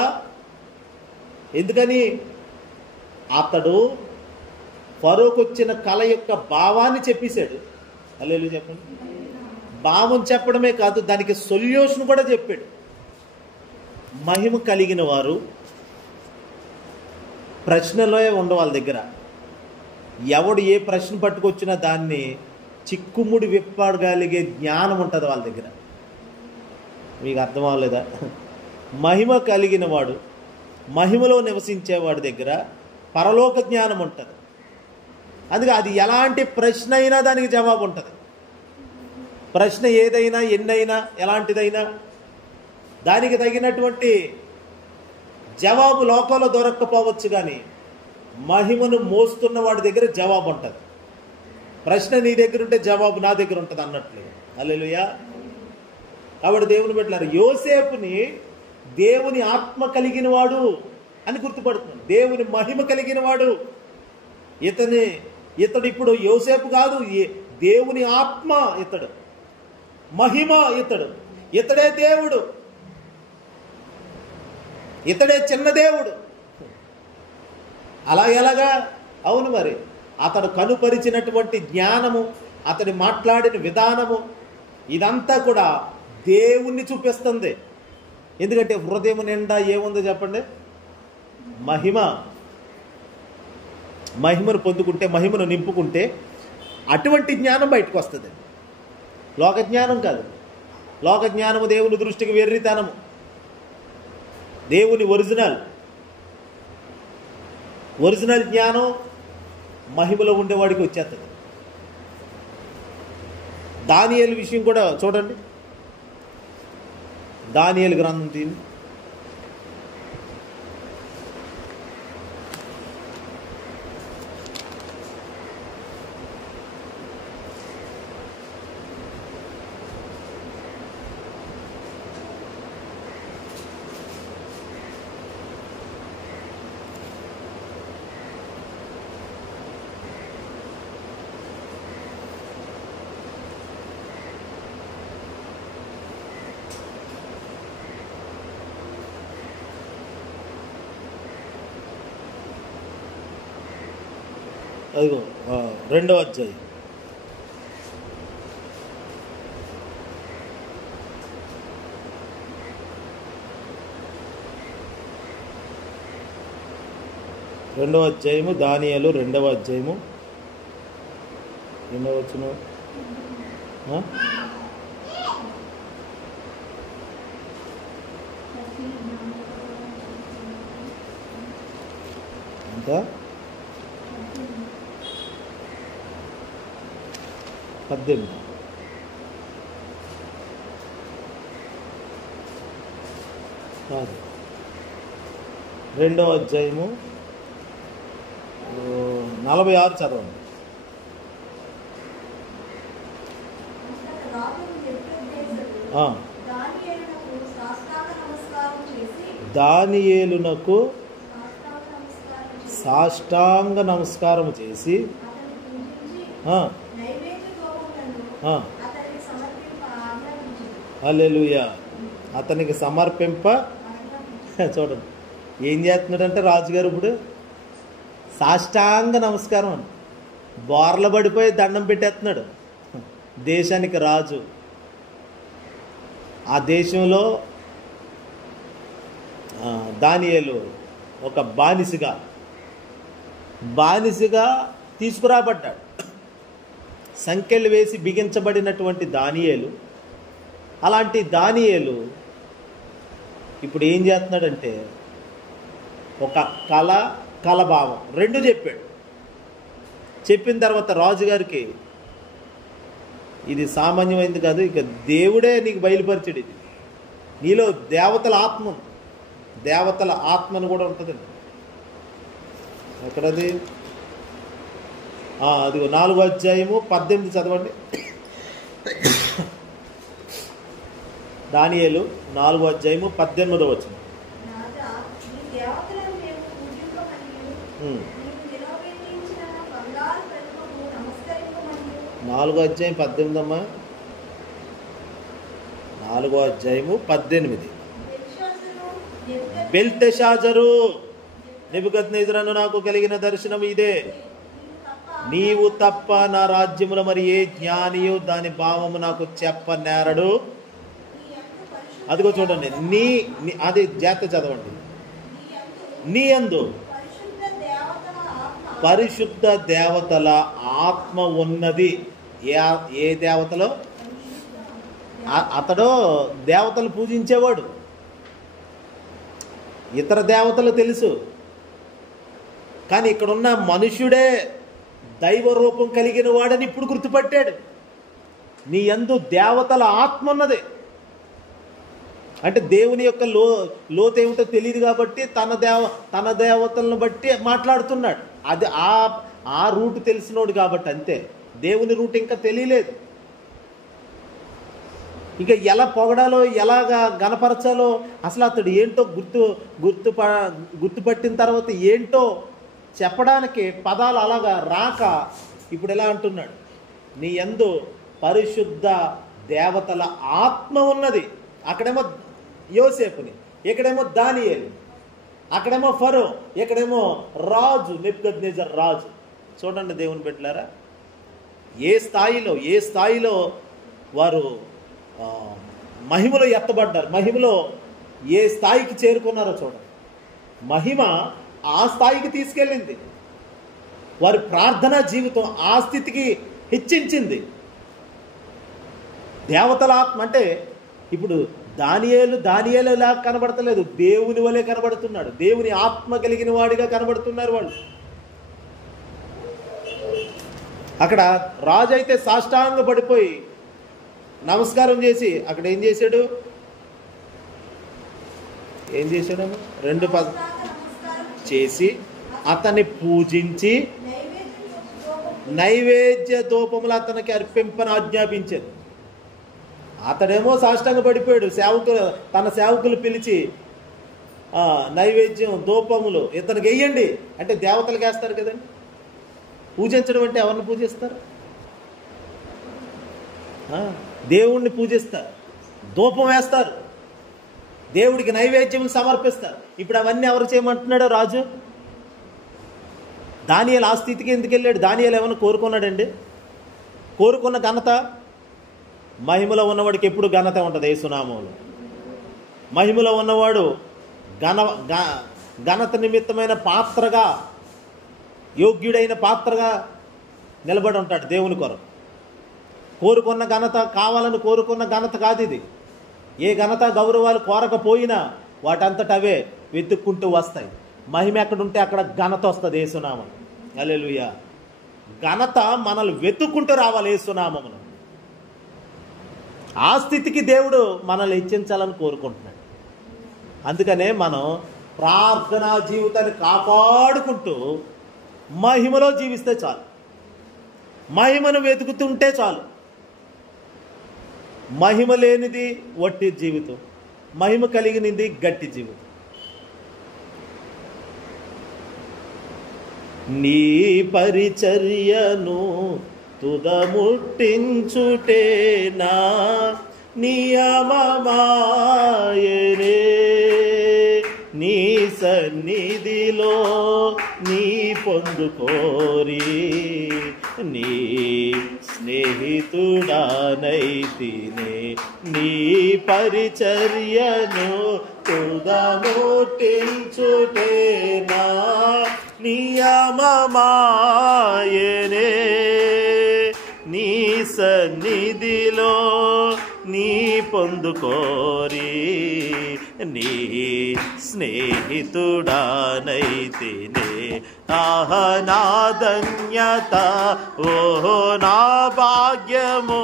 ఎందుకని? అతడు ఫరోకు వచ్చిన కళ యొక్క భావాన్ని చెప్పేశాడు. హల్లెలూయా చెప్పండి. భావం చెప్పడమే కాదు, దానికి సొల్యూషన్ కూడా చెప్పాడు. మహిమ కలిగిన వారు ప్రశ్నలో ఉండవు వాళ్ళ దగ్గర. ఎవడు ఏ ప్రశ్న పట్టుకొచ్చినా దాన్ని చిక్కుముడి విప్పగలిగే జ్ఞానం ఉంటుంది వాళ్ళ దగ్గర. మీకు అర్థం అవ్వలేదా? మహిమ కలిగిన వాడు, మహిమలో నివసించేవాడి దగ్గర పరలోక జ్ఞానం ఉంటుంది. అందుకే అది ఎలాంటి ప్రశ్న అయినా దానికి జవాబు ఉంటుంది. ప్రశ్న ఏదైనా, ఎన్నైనా, ఎలాంటిదైనా దానికి తగినటువంటి జవాబు లోకంలో దొరక్కపోవచ్చు, కానీ మహిమను మోస్తున్న వాడి దగ్గర జవాబు ఉంటుంది. ప్రశ్న నీ దగ్గర ఉంటే జవాబు నా దగ్గర ఉంటుంది అన్నట్లు. హల్లెలూయా. కాబట్టి దేవుని బిడ్డలారా, యోసేపుని దేవుని ఆత్మ కలిగిన వాడు అని గుర్తుపడుతున్నాడు. దేవుని మహిమ కలిగిన వాడు ఇతడు ఇప్పుడు యోసేపు కాదు, దేవుని ఆత్మ ఇతడు, మహిమ ఇతడే దేవుడు, ఇతడే చిన్న దేవుడు. అలా ఎలాగా? అవును, మరి అతడు కనుపరిచినటువంటి జ్ఞానము, అతడు మాట్లాడిన విధానము, ఇదంతా కూడా దేవుణ్ణి చూపిస్తుంది. ఎందుకంటే హృదయం నిండా ఏముందో చెప్పండి? మహిమను పొందుకుంటే, మహిమను నింపుకుంటే అటువంటి జ్ఞానం బయటకు వస్తుంది. లోక జ్ఞానం కాదు. లోక జ్ఞానము దేవుని దృష్టికి వెర్రితనము. దేవుని ఒరిజినల్ జ్ఞానం మహిమలో ఉండేవాడికి వచ్చేస్తుంది. దానియేలు విషయం కూడా చూడండి. దానియేలు గ్రంథం తీయండి. అదిగో 2వ అధ్యాయం. దానియేలు 2వ అధ్యాయము 2వ వచనం. ఇంకా 18. కాదు, 2వ అధ్యాయము 46 చదవండి. దానియేలునకు సాష్టాంగ నమస్కారం చేసి హల్లెలూయా అతనికి సమర్పింప. చూడండి ఏం చేస్తున్నాడంటే రాజుగారు ఇప్పుడు సాష్టాంగ నమస్కారం అని బోర్ల పడిపోయి దండం పెట్టేస్తున్నాడు. దేశానికి రాజు, ఆ దేశంలో దానియేలు ఒక బానిసగా తీసుకురాబడ్డాడు. సంకెళ్ళు వేసి బిగించబడినటువంటి దానియేలు, అలాంటి దానియేలు ఇప్పుడు ఏం చేస్తున్నాడంటే ఒక కళభావం 2 చెప్పాడు. చెప్పిన తర్వాత రాజుగారికి ఇది సామాన్యమైంది కాదు, ఇక దేవుడే నీకు బయలుపరిచాడు. ఇది నీలో దేవతల ఆత్మ, దేవతల ఆత్మను కూడా ఉంటుందండి. ఎక్కడది? అదిగో 4వ అధ్యాయము 18 చదవండి. దానియేలు 4వ అధ్యాయము 18వ వచనం. 4వ అధ్యాయం 18 అమ్మా. 4వ అధ్యాయము 18. బెల్తెషాజరు, నెబుకద్నెజరును నాకు కలిగిన దర్శనం ఇదే, నీవు తప్ప నా రాజ్యములో మరి ఏ జ్ఞానియు దాని భావము నాకు చెప్పనేరడు. అదిగో చూడండి, నీ అది జాగ్రత్త చదవండి. నీ యందు పరిశుద్ధ దేవతల ఆత్మ ఉన్నది. ఏ దేవతలో? అతడు దేవతలు పూజించేవాడు, ఇతర దేవతలు తెలుసు, కానీ ఇక్కడున్న మనుష్యుడే దైవ రూపం కలిగిన వాడని ఇప్పుడు గుర్తుపట్టాడు. నీ యందు దేవతల ఆత్మ ఉన్నది అంటే దేవుని యొక్క లోతు ఏమిటో తెలియదు కాబట్టి తన దేవతలను బట్టి మాట్లాడుతున్నాడు. అది ఆ రూట్ తెలిసినోడు కాబట్టి అంతే. దేవుని రూట్ ఇంకా తెలియలేదు. ఇక ఎలా పొగడాలో, ఎలాగా గణపరచాలో, అసలు అతడు ఏంటో గుర్తుపట్టిన తర్వాత ఏంటో చెప్పడానికి పదాలు అలాగా రాక ఇప్పుడు ఎలా అంటున్నాడు, నీ యందు పరిశుద్ధ దేవతల ఆత్మ ఉన్నది. అక్కడేమో యోసేపుని, ఇక్కడేమో దానియేలు, అక్కడేమో ఫరో, ఇక్కడేమో రాజు నెబుకద్నెజరు రాజు. చూడండి దేవుని బిడ్డలారా, ఏ స్థాయిలో వారు మహిమలో ఎత్తబడ్డారు, మహిమలో ఏ స్థాయికి చేరుకున్నారో చూడండి. మహిమ ఆ స్థాయికి తీసుకెళ్ళింది, వారి ప్రార్థనా జీవితం ఆ స్థితికి హెచ్చించింది. దేవతల ఆత్మ అంటే ఇప్పుడు దానియేలులా కనబడతలేదు, దేవుని వలె కనబడుతున్నాడు. దేవుని ఆత్మ కలిగిన వాడిగా కనబడుతున్నారు వాళ్ళు. అక్కడ రాజు అయితే సాష్టాంగ పడిపోయి నమస్కారం చేసి అక్కడ ఏం చేశాడు? 2 చేసి అతన్ని పూజించి నైవేద్య ధూపములు అతనికి అర్పింపని ఆజ్ఞాపించారు. అతడేమో సాష్టాంగ పడిపోయాడు. తన సేవకులు పిలిచి నైవేద్యం ధూపములు ఇతనికి వెయ్యండి అంటే దేవతలకు వేస్తారు కదండి. పూజించడం అంటే ఎవరిని పూజిస్తారు? దేవుణ్ణి పూజిస్తారు, ధూపం వేస్తారు, దేవుడికి నైవేద్యం సమర్పిస్తారు. ఇప్పుడు అవన్నీ ఎవరు చేయమంటున్నాడో రాజు? దానియేలు ఆ స్థితికి ఎందుకు వెళ్ళాడు? దానియేలు ఏమైనా కోరుకున్నాడండి? కోరుకున్న ఘనత, మహిమలో ఉన్నవాడికి ఎప్పుడు ఘనత ఉంటుంది. యేసునామంలో మహిమలో ఉన్నవాడు ఘనత నిమిత్తమైన పాత్రగా, యోగ్యుడైన పాత్రగా నిలబడి ఉంటాడు దేవుని కొరకు. కోరుకున్న ఘనత, కావాలని కోరుకున్న ఘనత కాదు ఇది. ఏ ఘనత గౌరవాలు కోరకపోయినా వాటంతట అవే వెతుక్కుంటూ వస్తాయి. మహిమ ఎక్కడుంటే అక్కడ ఘనత వస్తుంది. యేసునామం. హల్లెలూయా. ఘనత మనల్ని వెతుక్కుంటూ రావాలి యేసునామమును. ఆ స్థితికి దేవుడు మనల్ని హెచ్చించాలని కోరుకుంటున్నాడు. అందుకనే మనం ప్రార్థనా జీవితాన్ని కాపాడుకుంటూ మహిమలో జీవిస్తే చాలు, మహిమను వెతుకుతుంటే చాలు. మహిమ లేనిది వట్టి జీవితం, మహిమ కలిగినది గట్టి జీవితం. నీ పరిచర్యను తుదముట్టించుటేనా నియమమాయనే, నీ సన్నిధిలో నీ పొందుకోరి నీ స్నేహితుడానైతినే. నీ పరిచర్యను తుదముట్టించుటేనా నియమమాయనే, నీ సన్నిధిలో నీ పొందుకోరి నీ స్నేహితుడానైతినే. ఆహ నా ధన్యత, ఓహో నా భాగ్యమో,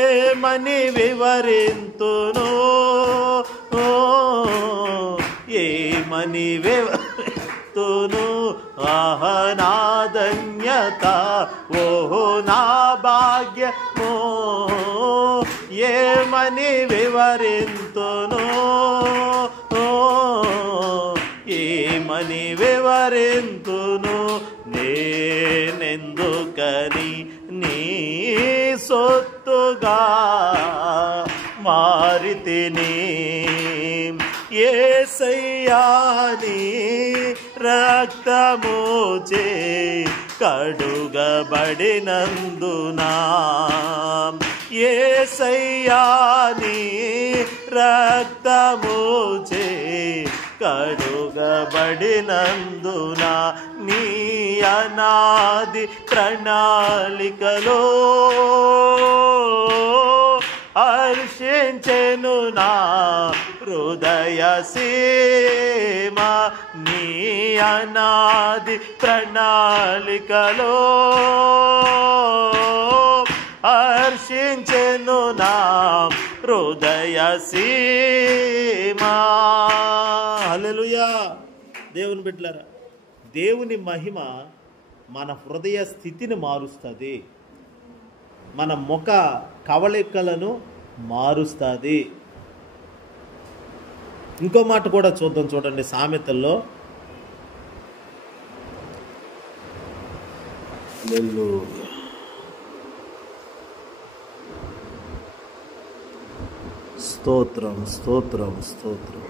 ఏమని వివరింతును, ఏమని వివరింతును. ఆహ నా ధన్యత, ఓహో నా భాగ్యమో, ఏమని వివరింతును, ఏమని వివరింతును. నేనెందుకని నీ సొత్తుగా మారితిని, యేసయ్యా నీ రక్తముచే కడుగబడినందునా, యేసయ్యా నీ రక్తముచే కడుగబడినందునా, నీ అనాది ప్రణాళికలో హర్షించెను నా హృదయ సీమ, నీ అనాది ప్రణాళికలో హర్షించెను నా హృదయ సీమ. హల్లెలూయా. దేవుని బిడ్డలారా, దేవుని మహిమ మన హృదయ స్థితిని మారుస్తుంది, మన ముఖ కవళికలను మారుస్తుంది. ఇంకో మాట కూడా చూద్దాం, చూడండి సామెతల్లో. స్తోత్రం స్తోత్రం స్తోత్రం.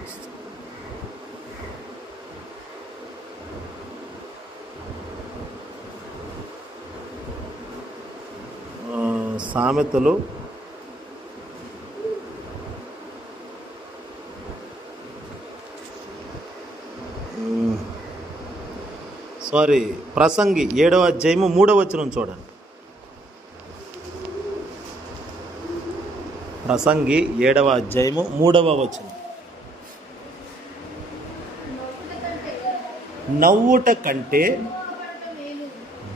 సామెతలు ప్రసంగి 7వ అధ్యాయము 3వ వచనం చూడండి. ప్రసంగి 7వ అధ్యాయము 3వ వచనం. నవ్వుట కంటే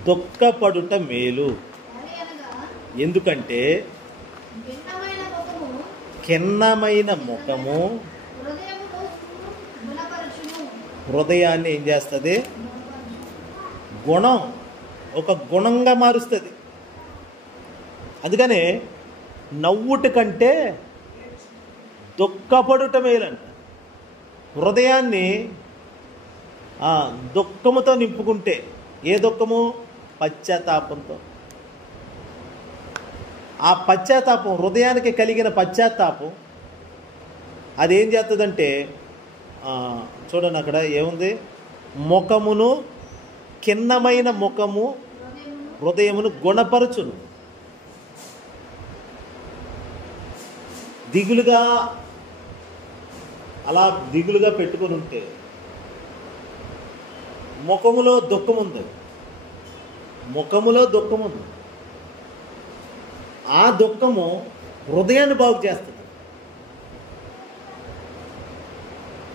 దుఃఖపడుట మేలు, ఎందుకంటే కిన్నమైన ముఖము హృదయాన్ని ఏం చేస్తుంది? గుణం, ఒక గుణంగా మారుస్తుంది. అందుకనే నవ్వుట కంటే దుఃఖపడుట మేలంట. హృదయాన్ని దుఃఖముతో నింపుకుంటే, ఏ దుఃఖము? పశ్చాత్తాపంతో. ఆ పశ్చాత్తాపం, హృదయానికి కలిగిన పశ్చాత్తాపం అదేం చేస్తుందంటే, చూడండి అక్కడ ఏముంది? ముఖమును, కిన్నమైన ముఖము హృదయమును గుణపరచును. దిగులుగా, అలా దిగులుగా పెట్టుకొని ఉంటే ముఖములో దుఃఖం ఉంది, ముఖములో దుఃఖం ఉంది. ఆ దుఃఖము హృదయాన్ని బాగు చేస్తుంది.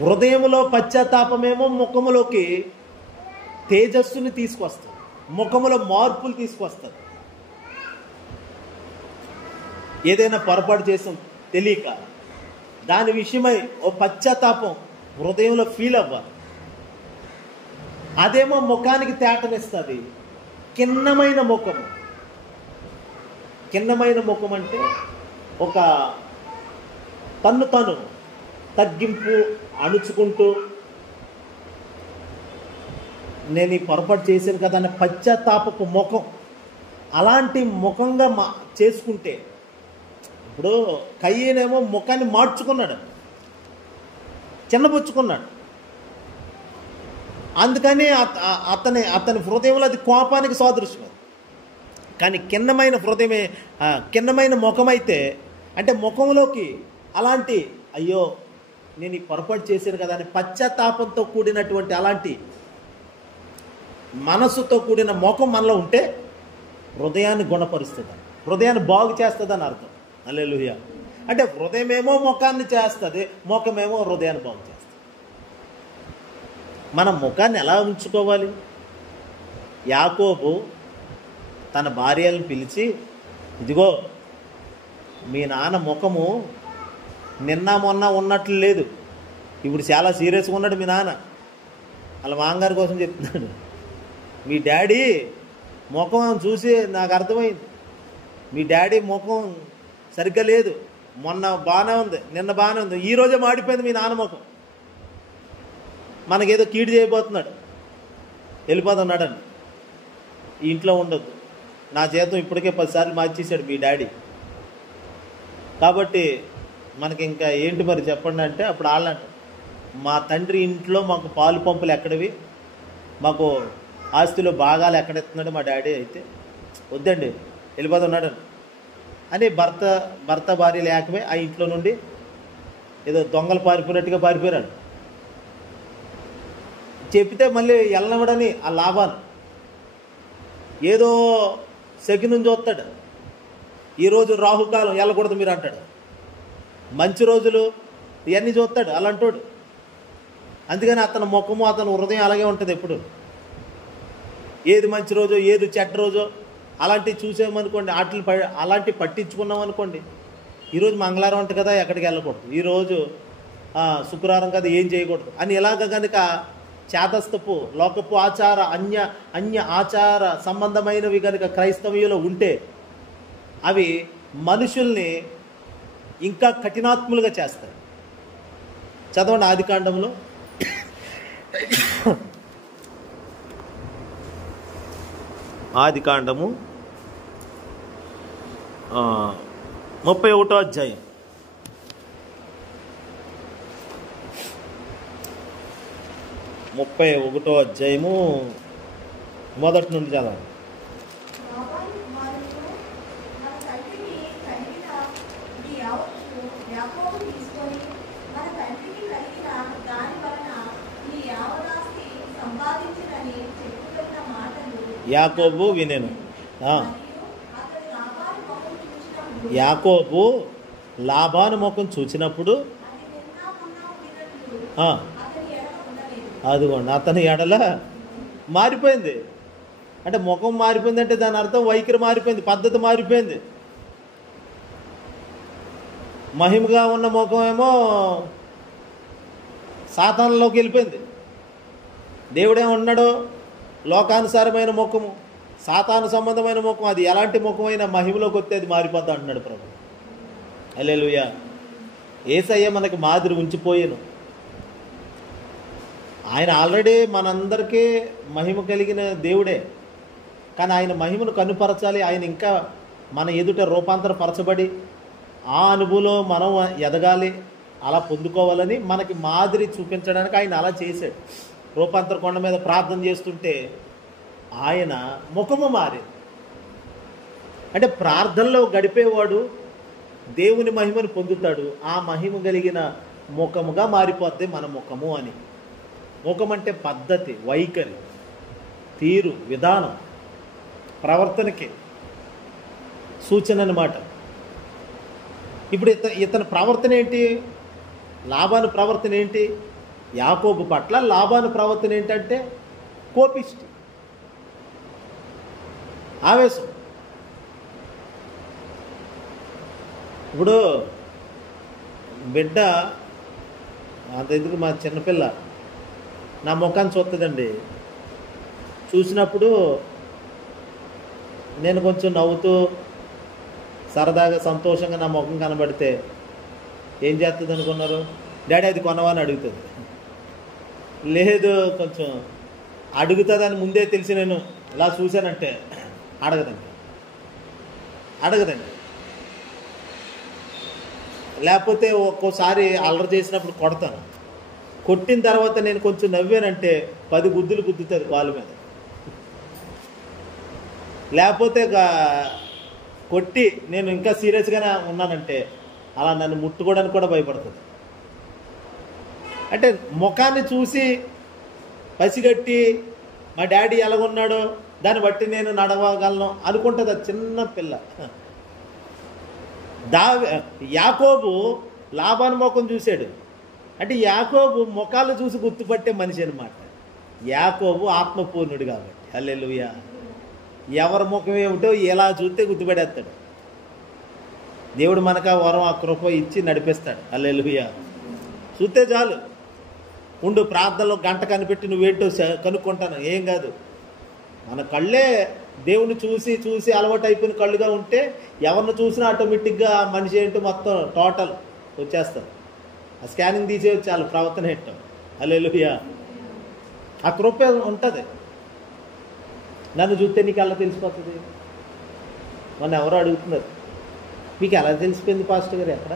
హృదయములో పశ్చాత్తాపమేమో ముఖములోకి తేజస్సుని తీసుకొస్తుంది, ముఖములో మార్పులు తీసుకొస్తుంది. ఏదైనా పొరపాటు చేసాం తెలియక, దాని విషయమై ఓ పశ్చాత్తాపం హృదయంలో ఫీల్ అవ్వాలి. అదేమో ముఖానికి తేటనిస్తుంది. కిన్నమైన ముఖము, కిన్నమైన ముఖం అంటే ఒక తన్ను తను తగ్గింపు, అణుచుకుంటూ నేను ఈ పొరపాటు చేశాను కదా అనే పశ్చాత్తాపపు ముఖం. అలాంటి ముఖంగా చేసుకుంటే, ఇప్పుడు కయ్యేనేమో ముఖాన్ని మార్చుకున్నాడు, చిన్నపుచ్చుకున్నాడు. అందుకని అతని హృదయంలో అది కోపానికి సాదృశ్యం. కానీ కిన్నమైన హృదయమే, కిన్నమైన ముఖమైతే, అంటే ముఖంలోకి అలాంటి అయ్యో నేను ఈ పొరపాటు చేశాను కదా అని పశ్చాత్తాపంతో కూడినటువంటి అలాంటి మనసుతో కూడిన ముఖం మనలో ఉంటే హృదయాన్ని గుణపరుస్తుంది, హృదయాన్ని బాగు చేస్తుందని అర్థం. హల్లెలూయా. అంటే హృదయమేమో ముఖాన్ని చేస్తుంది, ముఖమేమో హృదయాన్ని బాగు చేస్తుంది. మనం ముఖాన్ని ఎలా ఉంచుకోవాలి? యాకోబు తన భార్యలను పిలిచి, ఇదిగో మీ నాన్న ముఖము నిన్న మొన్న ఉన్నట్లు లేదు, ఇప్పుడు చాలా సీరియస్గా ఉన్నాడు మీ నాన్న. వాళ్ళ మామగారి కోసం చెప్తున్నాడు. మీ డాడీ ముఖం చూసి నాకు అర్థమైంది, మీ డాడీ ముఖం సరిగ్గా లేదు, మొన్న బాగానే ఉంది, నిన్న బాగానే ఉంది, ఈరోజే మాడిపోయింది మీ నాన్న ముఖం. మనకేదో కీడు చేయబోతున్నాడు, వెళ్ళిపోతున్నాడని. ఈ ఇంట్లో ఉండొద్దు, నా జీతం ఇప్పటికే 10 సార్లు మార్చేశాడు మీ డాడీ. కాబట్టి మనకి ఇంకా ఏంటి మరి చెప్పండి అంటే, అప్పుడు వాళ్ళంట, మా తండ్రి ఇంట్లో మాకు పాలు పంపులు ఎక్కడివి, మాకు ఆస్తిలో భాగాలు ఎక్కడెత్తున్నాడు మా డాడీ, అయితే వద్దండి వెళ్ళిపోతున్నాడు అని భర్త భార్య లేకమే ఆ ఇంట్లో నుండి ఏదో దొంగలు పారిపోయినట్టుగా పారిపోయాడు. చెప్తే మళ్ళీ వెళ్ళనవడని ఆ లాభాలు ఏదో సెకినం చూస్తాడు. ఈరోజు రాహుకాలం వెళ్ళకూడదు మీరు అంటాడు, మంచి రోజులు ఇవన్నీ చూస్తాడు అలాంటోడు. అందుకని అతని ముఖము అతని హృదయం అలాగే ఉంటుంది ఎప్పుడు. ఏది మంచి రోజో ఏది చెడ్డ రోజో అలాంటివి చూసామనుకోండి, అలాంటివి పట్టించుకున్నాం అనుకోండి, ఈరోజు మంగళవారం అంట కదా ఎక్కడికి వెళ్ళకూడదు, ఈరోజు శుక్రవారం కదా ఏం చేయకూడదు అని ఇలాగ కనుక చేతస్థపు లోకపు ఆచార అన్య ఆచార సంబంధమైనవి కనుక క్రైస్తవ్యంలో ఉంటే అవి మనుషుల్ని ఇంకా కఠినాత్ములుగా చేస్తాయి. చదవండి ఆదికాండంలో ఆదికాండము 31వ అధ్యాయం 31వ అధ్యాయము మొదటి నుండి చదవండి. యాకోబు వినెను. యాకోబు లాబాను ముఖం చూచినప్పుడు అదిగోండి అతని ఎడల మారిపోయింది. అంటే ముఖం మారిపోయింది అంటే దాని అర్థం వైఖరి మారిపోయింది, పద్ధతి మారిపోయింది. మహిమగా ఉన్న ముఖం ఏమో సాతానులోకి వెళ్ళిపోయింది. దేవుడేమన్నాడో లోకానుసారమైన ముఖము, సాతాను సంబంధమైన ముఖం, అది ఎలాంటి ముఖమైనా మహిమలోకి వస్తే అది మారిపోతా అంటున్నాడు ప్రభు. హల్లెలూయా. యేసయ్య మనకి మాదిరి ఉంచిపోయాను. ఆయన ఆల్రెడీ మనందరికీ మహిమ కలిగిన దేవుడే, కానీ ఆయన మహిమను కనుపరచాలి. ఆయన ఇంకా మన ఎదుట రూపాంతరపరచబడి ఆ అనుభవంలో మనం ఎదగాలి, అలా పొందుకోవాలని మనకి మాదిరి చూపించడానికి ఆయన అలా చేశాడు. రూపాంతర కొండ మీద ప్రార్థన చేస్తుంటే ఆయన ముఖము మారింది. అంటే ప్రార్థనలో గడిపేవాడు దేవుని మహిమను పొందుతాడు. ఆ మహిమ కలిగిన ముఖముగా మారిపోద్ది మన ముఖము అని. ముఖం అంటే పద్ధతి, వైఖరి, తీరు, విధానం, ప్రవర్తనకి సూచన అన్నమాట. ఇప్పుడు ఇతని ప్రవర్తన ఏంటి? లాబాను ప్రవర్తన ఏంటి? యాకోబు పట్ల లాబాను ప్రవర్తన ఏంటంటే కోపిష్టి, ఆవేశం. ఇప్పుడు బిడ్డ అంత ఎందుకు, మా చిన్నపిల్ల నా ముఖాన్ని చూస్తుందండి. చూసినప్పుడు నేను కొంచెం నవ్వుతూ సరదాగా సంతోషంగా నా ముఖం కనబడితే ఏం చేస్తుంది అనుకున్నారు? డాడీ అది కొనవా అని అడుగుతుంది. లేదు కొంచెం అడుగుతుందని ముందే తెలిసి నేను ఇలా చూశానంటే అడగదండి. లేకపోతే ఒక్కోసారి అల్లరి చేసినప్పుడు కొడతాను. కొట్టిన తర్వాత నేను కొంచెం నవ్వానంటే 10 గుద్దులు గుద్దుతుంది వాళ్ళ మీద. లేకపోతే కొట్టి నేను ఇంకా సీరియస్గానే ఉన్నానంటే అలా నన్ను ముట్టుకోవడానికి కూడా భయపడుతుంది. అంటే ముఖాన్ని చూసి పసిగట్టి మా డాడీ ఎలాగున్నాడో దాన్ని బట్టి నేను నడవగలను అనుకుంటుంది ఆ చిన్న పిల్ల. యాకోబు లాబాను ముఖం చూశాడు. అంటే యాకోబు ముఖాలు చూసి గుర్తుపట్టే మనిషి అనమాట. యాకోబు ఆత్మపూర్ణుడు కాబట్టి. హల్లెలూయా. ఎవరి ముఖం ఏమిటో ఎలా చూస్తే గుర్తుపడేస్తాడు. దేవుడు మనకు ఆ వరం, ఆ కృప ఇచ్చి నడిపిస్తాడు. హల్లెలూయా. చూస్తే చాలు. ఉండు ప్రార్థనలో గంట కనిపెట్టి నువ్వేంటో కనుక్కుంటాను, ఏం కాదు. మన కళ్ళే దేవుని చూసి చూసి అలవాటు అయిపోయిన కళ్ళుగా ఉంటే ఎవరిని చూసినా ఆటోమేటిక్గా మనిషి ఏంటో మొత్తం టోటల్ వచ్చేస్తారు. ఆ స్కానింగ్ తీసేవి చాలు, ప్రవర్తన ఏంటో. హల్లెలూయా. ఆ కృప ఉంటుంది. నన్ను చూస్తే నీకు ఎలా తెలిసిపోతుంది? మన ఎవరో అడుగుతున్నారు, మీకు ఎలా తెలిసిపోయింది పాస్టర్ గారు? ఎక్కడ?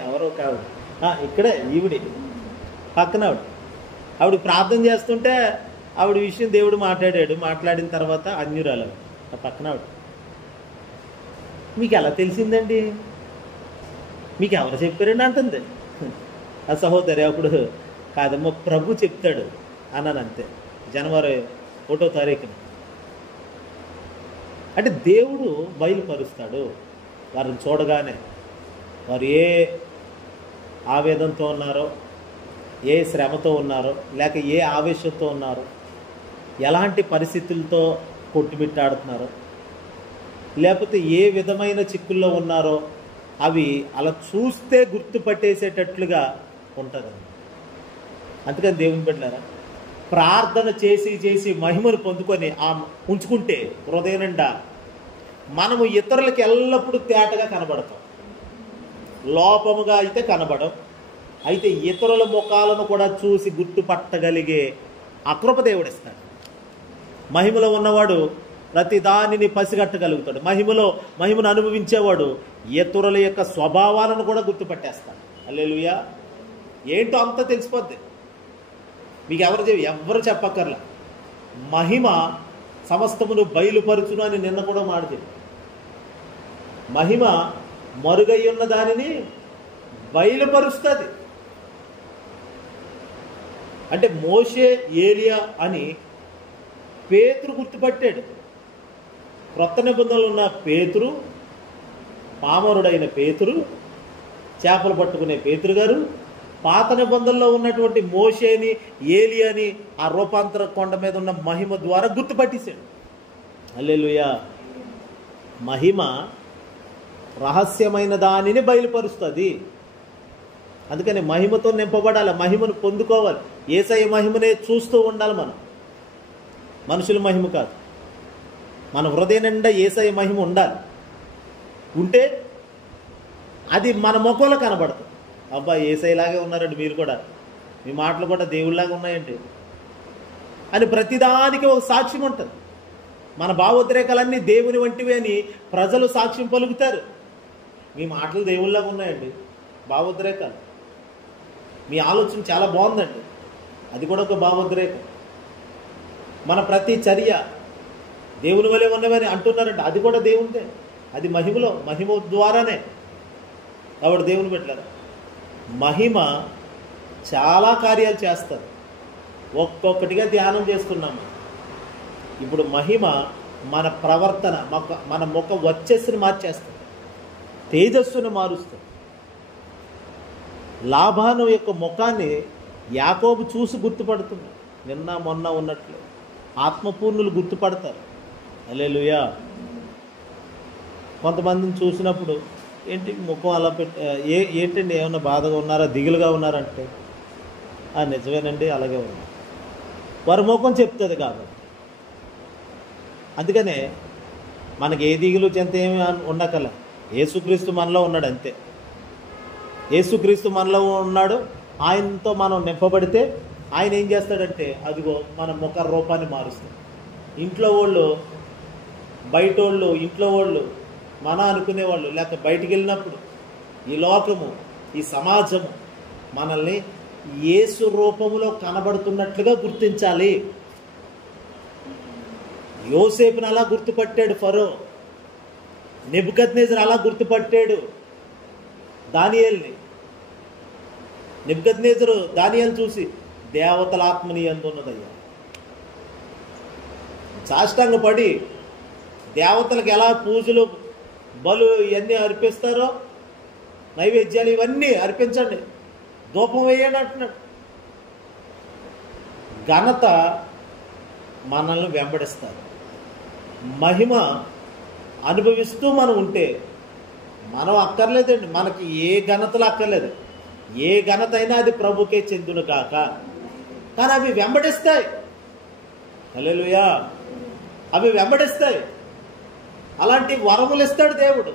ఎవరో కాదు, ఇక్కడే ఈవిడి పక్కన ఆవిడ ప్రార్థన చేస్తుంటే ఆవిడ విషయం దేవుడు మాట్లాడాడు. మాట్లాడిన తర్వాత అన్యురాలు ఆ పక్కన ఆవిడ. మీకు ఎలా తెలిసిందండి? మీకు ఎవరు చెప్పారండి అంటుంది ఆ సహోదరి. అప్పుడు కాదమ్మా ప్రభు చెప్తాడు అన్నాను, అంతే. జనవరి 1వ తారీఖున. అంటే దేవుడు బయలుపరుస్తాడు. వారిని చూడగానే వారు ఏ ఆవేదనతో ఉన్నారో, ఏ శ్రమతో ఉన్నారో, లేక ఏ ఆవేశంతో ఉన్నారో, ఎలాంటి పరిస్థితులతో కొట్టుమిట్టాడుతున్నారో, లేకపోతే ఏ విధమైన చిక్కుల్లో ఉన్నారో అవి అలా చూస్తే గుర్తుపట్టేసేటట్లుగా ఉంటుంది. అందుకని దేవుని బిడ్డలారా, ప్రార్థన చేసి చేసి మహిమను పొందుకొని ఉంచుకుంటే హృదయం నిండా మనము ఇతరులకు ఎల్లప్పుడూ తేటగా కనబడతాం. లోపముగా అయితే కనబడం. అయితే ఇతరుల ముఖాలను కూడా చూసి గుర్తుపట్టగలిగే అకృప దేవుడు ఇస్తాడు. మహిమలో ఉన్నవాడు ప్రతి దానిని పసిగట్టగలుగుతాడు. మహిమను అనుభవించేవాడు ఇతరుల యొక్క స్వభావాలను కూడా గుర్తుపట్టేస్తాడు. హల్లెలూయా. ఏంటో అంతా తెలిసిపోద్ది. మీకు ఎవరు చెప్పక్కర్లా. మహిమ సమస్తమును బయలుపరుచును అని నిన్న కూడా మాట. మహిమ మరుగై ఉన్న దానిని బయలుపరుస్తుంది. అంటే మోషే, ఏలియా అని పేతురు గుర్తుపట్టాడు. క్రొత్త నిబంధనలు ఉన్న పేతురు, పామరుడైన పేతురు, చేపలు పట్టుకునే పేతురు గారు, పాత నిబంధనలో ఉన్నటువంటి మోషేని, ఏలియాని ఆ రూపాంతర కొండ మీద ఉన్న మహిమ ద్వారా గుర్తుపట్టేశాడు. హల్లెలూయా. మహిమ రహస్యమైన దానిని బయలుపరుస్తుంది. అందుకని మహిమతో నింపబడాలి, మహిమను పొందుకోవాలి. యేసయ్య మహిమనే చూస్తూ ఉండాలి మనం, మనుషుల మహిమ కాదు. మన హృదయం నిండా యేసయ్య మహిమ ఉండాలి. ఉంటే అది మన ముఖంలో కనబడుతుంది. అబ్బా యేసయ్యలాగే ఉన్నారండి మీరు కూడా, మీ మాటలు కూడా దేవుళ్ళలాగా ఉన్నాయండి అని ప్రతిదానికి ఒక సాక్ష్యం ఉంటుంది. మన భావోద్రేకాలన్నీ దేవుని వంటివి అని ప్రజలు సాక్ష్యం పలుకుతారు. మీ మాటలు దేవుళ్ళలాగా ఉన్నాయండి, భావోద్రేకాలు. మీ ఆలోచన చాలా బాగుందండి, అది కూడా ఒక భావోద్రేకం. మన ప్రతి చర్య దేవుని వలె ఉన్నవని అంటున్నారంటే అది కూడా దేవునిదే. అది మహిమ ద్వారానే. కాబట్టి దేవుని పెట్టారు. మహిమ చాలా కార్యాలు చేస్తారు. ఒక్కొక్కటిగా ధ్యానం చేసుకున్నాము. ఇప్పుడు మహిమ మన ప్రవర్తన, మన ముఖ వర్చస్సుని మార్చేస్తుంది, తేజస్సును మారుస్తుంది. లాబాను యొక్క ముఖాన్ని యాకోబు చూసి గుర్తుపడుతున్నాడు. నిన్న మొన్న ఉన్నట్లు ఆత్మపూర్ణులు గుర్తుపడతారు. హల్లెలూయా. కొంతమందిని చూసినప్పుడు ఏంటి ముఖం అలా ఏంటండి ఏమన్నా బాధగా ఉన్నారా, దిగులుగా ఉన్నారంటే నిజమేనండి అలాగే ఉన్నారు. వారి ముఖం చెప్తుంది కాబట్టి. అందుకనే మనకి ఏ దిగులు చెంత ఏమి ఉండకల, యేసుక్రీస్తు మనలో ఉన్నాడు అంతే. యేసుక్రీస్తు మనలో ఉన్నాడు. ఆయనతో మనం నింపబడితే ఆయన ఏం చేస్తాడంటే అదిగో మన ముఖ రూపాన్ని మారుస్తాడు. ఇంట్లో వాళ్ళు, బయట వాళ్ళు, ఇంట్లో వాళ్ళు మన అనుకునేవాళ్ళు, లేక బయటికి వెళ్ళినప్పుడు ఈ లోకము, ఈ సమాజము మనల్ని యేసు రూపములో కనబడుతున్నట్లుగా గుర్తించాలి. యోసేపుని అలా గుర్తుపట్టాడు ఫరో, నెబుకద్నెజరు అలా గుర్తుపట్టాడు దానియేలుని. నెబుకద్నెజరు దానియేలు చూసి దేవతల ఆత్మని యందు ఉన్నదయ్యా, సాష్టాంగపడి దేవతలకు ఎలా పూజలు బలు ఇవన్నీ అర్పిస్తారో, నైవేద్యాలు ఇవన్నీ అర్పించండి, ధూపం వేయండి అంటున్నాడు. ఘనత మనల్ని వెంబడిస్తారు. మహిమ అనుభవిస్తూ మనం ఉంటే మనం అక్కర్లేదండి, మనకి ఏ ఘనతలు అక్కర్లేదు. ఏ ఘనత అయినా అది ప్రభుకే చెందును కాక. కానీ అవి వెంబడిస్తాయి. హల్లెలూయా. అవి వెంబడిస్తాయి. అలాంటి వరములు ఇస్తాడు దేవుడు.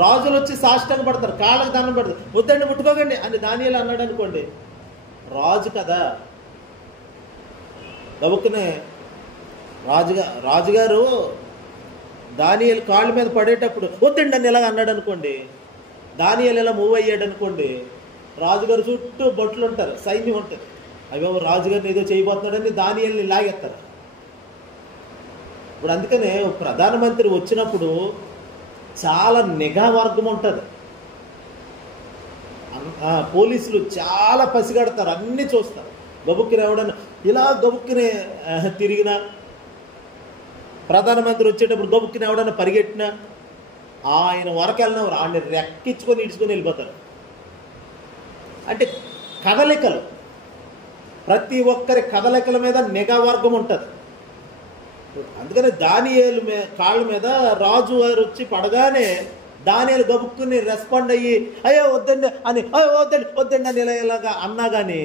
రాజులు వచ్చి సాష్టాంగ పడతారు, కాళ్ళకు దండం పడతారు, వద్దండి ముట్టుకోకండి అని దానియేలు అన్నాడు అనుకోండి, రాజు కదా, గబుక్కునే రాజుగారు దానియేలు కాళ్ళ మీద పడేటప్పుడు వద్దండి అని ఇలాగ అన్నాడు అనుకోండి, దానియేలు ఇలా మూవ్ అయ్యాడు అనుకోండి, రాజుగారు చుట్టూ బొట్లు ఉంటారు, సైన్యం ఉంటుంది, అవి రాజుగారిని ఏదో చేయబోతున్నాడని దానియేలుని లాగేస్తారు. ఇప్పుడు అందుకనే ప్రధానమంత్రి వచ్చినప్పుడు చాలా నిఘా వర్గం ఉంటుంది. పోలీసులు చాలా పసిగడతారు, అన్నీ చూస్తారు. గబుక్కిన ఎవడన్నా ఇలా గబుక్కినే తిరిగినా, ప్రధానమంత్రి వచ్చేటప్పుడు గబుక్కిన ఎవడన్నా పరిగెట్టినా ఆయన వరకు వెళ్ళినవారు ఆయన రెక్కించుకొని ఇడ్చుకొని వెళ్ళిపోతారు. అంటే కదలికలు, ప్రతి ఒక్కరి కదలికల మీద నిఘా వర్గం ఉంటుంది. అందుకని దానియేలు కాళ్ళ మీద రాజు గారు వచ్చి పడగానే దానియేలు గబుక్కుని రెస్పాండ్ అయ్యి అయ్యో వద్దండి అని, అయ్యో వద్దండి వద్దండి అని ఇలాగా అన్నా కానీ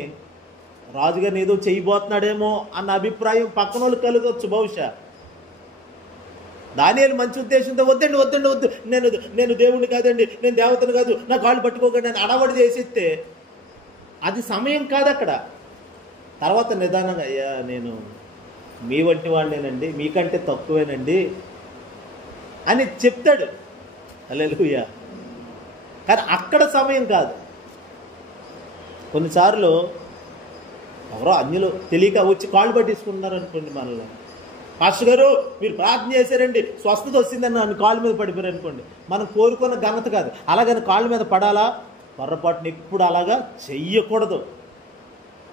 రాజుగారిని ఏదో చేయబోతున్నాడేమో అన్న అభిప్రాయం పక్కన వాళ్ళు కలగవచ్చు బహుశా. దానియేలు మంచి ఉద్దేశంతో వద్దండి వద్దండి వద్దు, నేను దేవుడిని కాదండి, నేను దేవతను కాదు, నా కాళ్ళు పట్టుకోకండి అని అడవడి చేసిస్తే అది సమయం కాదు అక్కడ. తర్వాత నిదానంగా అయ్యా నేను మీ వంటి వాడినేనండి, మీకంటే తక్కువేనండి అని చెప్తాడు. హల్లెలూయా. కానీ అక్కడ సమయం కాదు. కొన్నిసార్లు ఎవరో అన్యులు తెలియక వచ్చి కాళ్ళు పట్టించుకుంటున్నారు అనుకోండి, మనల్ని పాస్టర్ గారు మీరు ప్రార్థన చేశారండి స్వస్థత వచ్చిందని నన్ను కాళ్ళ మీద పడిపోయారు అనుకోండి, మనం కోరుకున్న ఘనత కాదు. అలాగని కాళ్ళ మీద పడాలా? పొరపాటున ఎప్పుడు అలాగా చెయ్యకూడదు.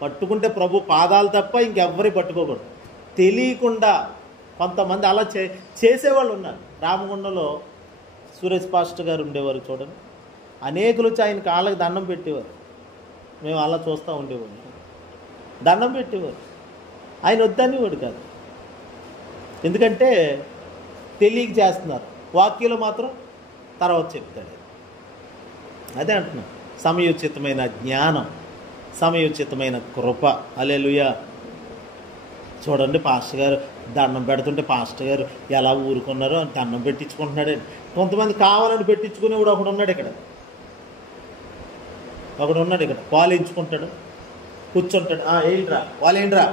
పట్టుకుంటే ప్రభు పాదాలు తప్ప ఇంకెవ్వరి పట్టుకోకూడదు. తెలియకుండా కొంతమంది అలా చేసేవాళ్ళు ఉన్నారు. రామగుండంలో సురేష్ పాస్టర్ గారు ఉండేవారు చూడండి, అనేకులు వచ్చి ఆయన కాళ్ళకి దండం పెట్టేవారు. మేము అలా చూస్తూ ఉండేవాళ్ళు, దండం పెట్టేవారు. ఆయన వద్దనేవాడు కాదు, ఎందుకంటే తెలియక చేస్తున్నారు. వాక్యంలో మాత్రం తర్వాత చెప్తాడు. అదే అంటున్నాం, సమయోచితమైన జ్ఞానం, సమయోచితమైన కృప. హల్లెలూయా. చూడండి పాస్టర్ గారు దండం పెడుతుంటే పాస్టర్ గారు ఎలా ఊరుకున్నారో దండం పెట్టించుకుంటున్నాడండి. కొంతమంది కావాలని పెట్టించుకునేవాడు ఒకడు ఉన్నాడు ఇక్కడ, పాలించుకుంటాడు, కూర్చుంటాడు. ఏంట్రా వాళ్ళేంట్రా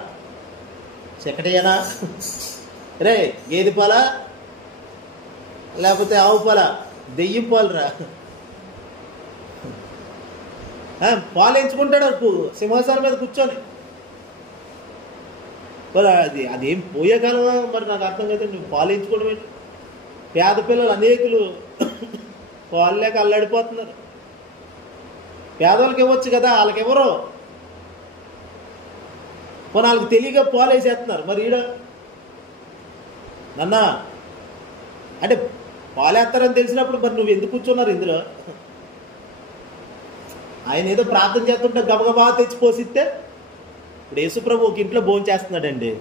చెక్కటేనా రే, గేదె పాలా లేకపోతే ఆవు పాలా? దెయ్యం పాలురా. పాలించుకుంటాడు సింహాసనం మీద కూర్చొని. అదేం పోయే కాలమా మరి నాకు అర్థం కదా. నువ్వు పాలించుకోవడం ఏంటి? పేద పిల్లలు అనేకులు పాలు లేక అల్లాడిపోతున్నారు. పేదవాళ్ళకి ఇవ్వచ్చు కదా, వాళ్ళకి ఎవరో వాళ్ళకి తెలియక పాలు వేసేస్తున్నారు. మరి ఈడ నన్నా అంటే పాలేస్తారని తెలిసినప్పుడు మరి నువ్వు ఎందుకు కూర్చున్నారు ఇందులో? ఆయన ఏదో ప్రార్థన చేస్తుంటే గబగబా తెచ్చి పోసిస్తే, ఇప్పుడు యేసుప్రభు ఒక ఇంట్లో భోజనం చేస్తున్నాడండి.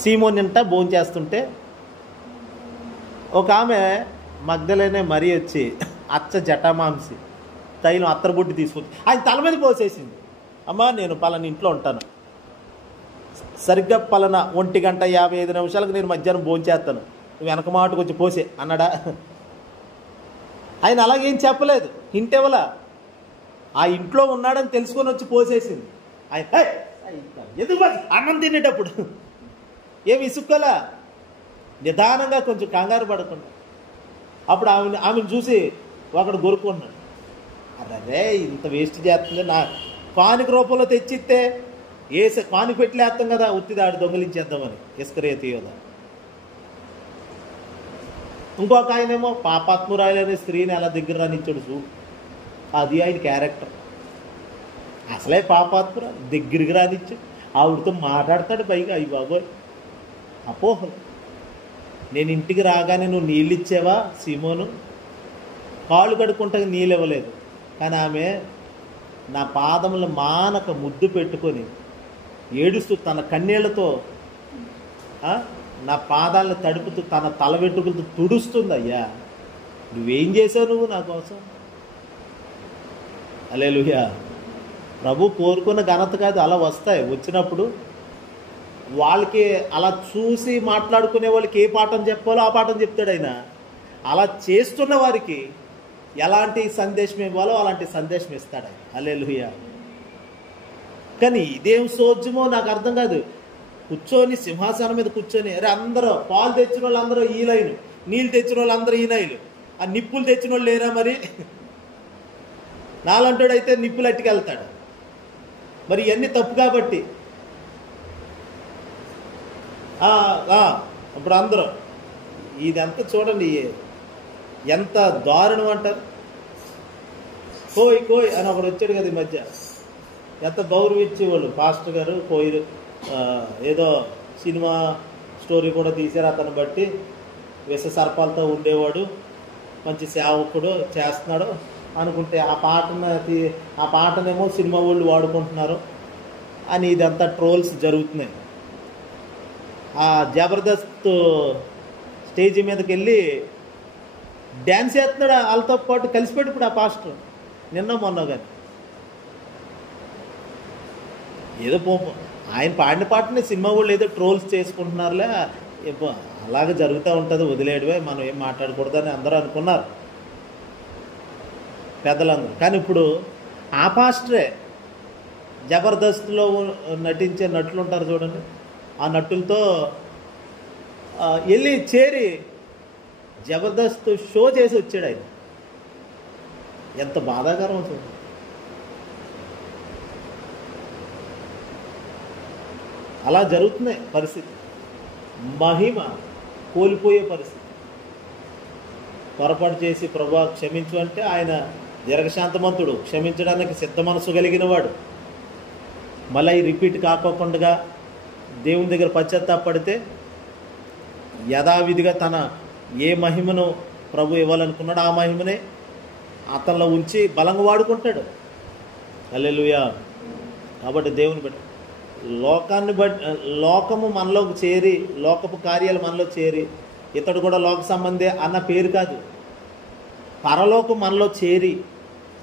సీమోన్ ఇంట భోజనం చేస్తుంటే ఒక ఆమె మగ్దలేనే మరీ వచ్చి అచ్చ జటామాంసి తైలం అత్తరబుడ్డి తీసుకొచ్చి ఆయన తల మీద పోసేసింది. అమ్మా నేను పలానా ఇంట్లో ఉంటాను, సరిగ్గా పలానా 1:55 నేను మధ్యాహ్నం భోజనం చేస్తాను, నువ్వు వెనక మాటకు వచ్చి పోసే అన్నాడా? ఆయన అలాగేం చెప్పలేదు, ఇంటెవలా ఆ ఇంట్లో ఉన్నాడని తెలుసుకొని వచ్చి పోసేసింది. ఆయన ఎందుకు అన్నం తినేటప్పుడు ఏమి ఇసుక్కోలా, నిదానంగా కొంచెం కంగారు పడకుండా. అప్పుడు ఆమెను చూసి ఒకడు గొరుకున్నాడు, అదే ఇంత వేస్ట్ చేస్తుంది, నా కానుక రూపంలో తెచ్చిస్తే కానుక పెట్టిలేస్తాం కదా, ఉత్తిదాడు దొంగలించేద్దామని ఇస్కరియోతు యోధ. ఇంకొక ఆయనేమో పాపాత్మురాయలనే స్త్రీని అలా దగ్గర రానిచ్చాడు చూడు, అది ఆయన క్యారెక్టర్. అసలే పాపాత్ముర దగ్గరికి రానిచ్చు, ఆవిడతో మాట్లాడతాడు పైగా. అయ్యి బాబోయ్, అపోహలు. నేను ఇంటికి రాగానే నువ్వు నీళ్ళు ఇచ్చావా సీమోను? కాళ్ళు కడుక్కుంటే నీళ్ళు ఇవ్వలేదు, కానీ ఆమె నా పాదములు మానక ముద్దు పెట్టుకొని ఏడుస్తూ తన కన్నీళ్లతో నా పాదాలను తడుపుతూ తన తల వెంట్రుకలతో తుడుస్తుంది. అయ్యా, నువ్వేం చేసావు నువ్వు నా కోసం? హల్లెలూయా. ప్రభు కోరుకున్న ఘనత కాదు, అలా వస్తాయి. వచ్చినప్పుడు వాళ్ళకి అలా చూసి మాట్లాడుకునే వాళ్ళకి ఏ పాఠం చెప్పాలో ఆ పాఠం చెప్తాడు ఆయన. అలా చేస్తున్న వారికి ఎలాంటి సందేశం ఇవ్వాలో అలాంటి సందేశం ఇస్తాడు ఆయన. హల్లెలూయా. కానీ ఇదేం సోద్యమో నాకు అర్థం కాదు. కూర్చొని సింహాసనం మీద కూర్చొని, అరే అందరూ పాలు తెచ్చిన వాళ్ళు అందరూ ఈ లైను, నీళ్ళు తెచ్చిన వాళ్ళు అందరూ ఈ లైను, ఆ నిప్పులు తెచ్చిన వాళ్ళు లేరా మరి? నాలంటాడు అయితే నిప్పులు అట్టుకెళ్తాడు. మరి ఇవన్నీ తప్పు కాబట్టి ఇప్పుడు అందరూ ఇదంతా చూడండి ఎంత దారుణం అంటారు. కోయ్ కోయ్ అని ఒకడు వచ్చాడు కదా ఈ మధ్య, ఎంత గౌరవించేవాళ్ళు. పాస్టర్ గారు కోయిరు ఏదో సినిమా స్టోరీ కూడా తీశారు. అతను బట్టి విష సర్పాలతో ఉండేవాడు, మంచి సేవకుడు, చేస్తున్నాడు అనుకుంటే ఆ పాటనేమో సినిమా వాళ్ళు వాడుకుంటున్నారు అని ఇదంతా ట్రోల్స్ జరుగుతున్నాయి. ఆ జబర్దస్త్ స్టేజ్ మీదకి వెళ్ళి డ్యాన్స్ చేస్తున్నాడు వాళ్ళతో పాటు కలిసిపెట్టి. ఇప్పుడు ఆ పాస్టర్ నిన్న మొన్న కానీ ఏదో ఆయన పాడిన పాటని సినిమా వాళ్ళు ఏదో ట్రోల్స్ చేసుకుంటున్నారులే, అలాగే జరుగుతూ ఉంటుంది, వదిలేయడమే, మనం ఏం మాట్లాడకూడదని అందరూ అనుకున్నారు పెద్దలందరూ. కానీ ఇప్పుడు ఆ పాస్టరే జబర్దస్త్లో నటించే నటులు ఉంటారు చూడండి, ఆ నటులతో వెళ్ళి చేరి జబర్దస్త్ షో చేసి వచ్చాడు ఆయన. ఎంత బాధాకరం అవుతుంది. అలా జరుగుతున్నాయి పరిస్థితి. మహిమ కోల్పోయే పరిస్థితి. పొరపాటు చేసి ప్రభువా క్షమించు అంటే ఆయన దీర్ఘశాంతమంతుడు, క్షమించడానికి సిద్ధ మనసు కలిగిన వాడు. మళ్ళీ రిపీట్ కాకోకుండా దేవుని దగ్గర పశ్చాత్తాపడితే యథావిధిగా తన ఏ మహిమను ప్రభు ఇవ్వాలనుకున్నాడు ఆ మహిమనే అతనిలో ఉంచి బలంగా వాడుకుంటాడు. హల్లెలూయా. కాబట్టి దేవుని బట్టి లోకము మనలోకి చేరి, లోకపు కార్యాలు మనలో చేరి, ఇతడు కూడా లోక సంబంధే అన్న పేరు కాదు. పరలోకం మనలో చేరి,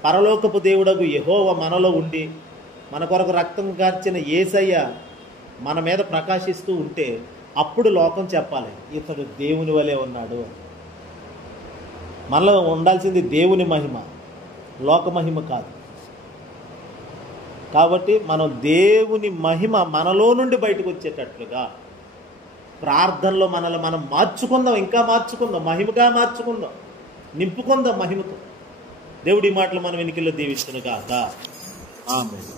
పరలోకపు దేవుడగు యెహోవా మనలో ఉండి, మన కొరకు రక్తం కార్చిన యేసయ్య మన మీద ప్రకాశిస్తూ ఉంటే అప్పుడు లోకం చెప్పాలి ఇతడు దేవుని వలె ఉన్నాడు. మనలో ఉండాల్సింది దేవుని మహిమ, లోక మహిమ కాదు. కాబట్టి మనం దేవుని మహిమ మనలో నుండి బయటకు వచ్చేటట్లుగా ప్రార్థనలో మనల్ని మనం మార్చుకుందాం, ఇంకా మార్చుకుందాం, మహిమగా మార్చుకుందాం, నింపుకుందాం మహిమతో. దేవుడి మాటలు మనం వెనుకల్లో దీవించును గాక. ఆమేన్.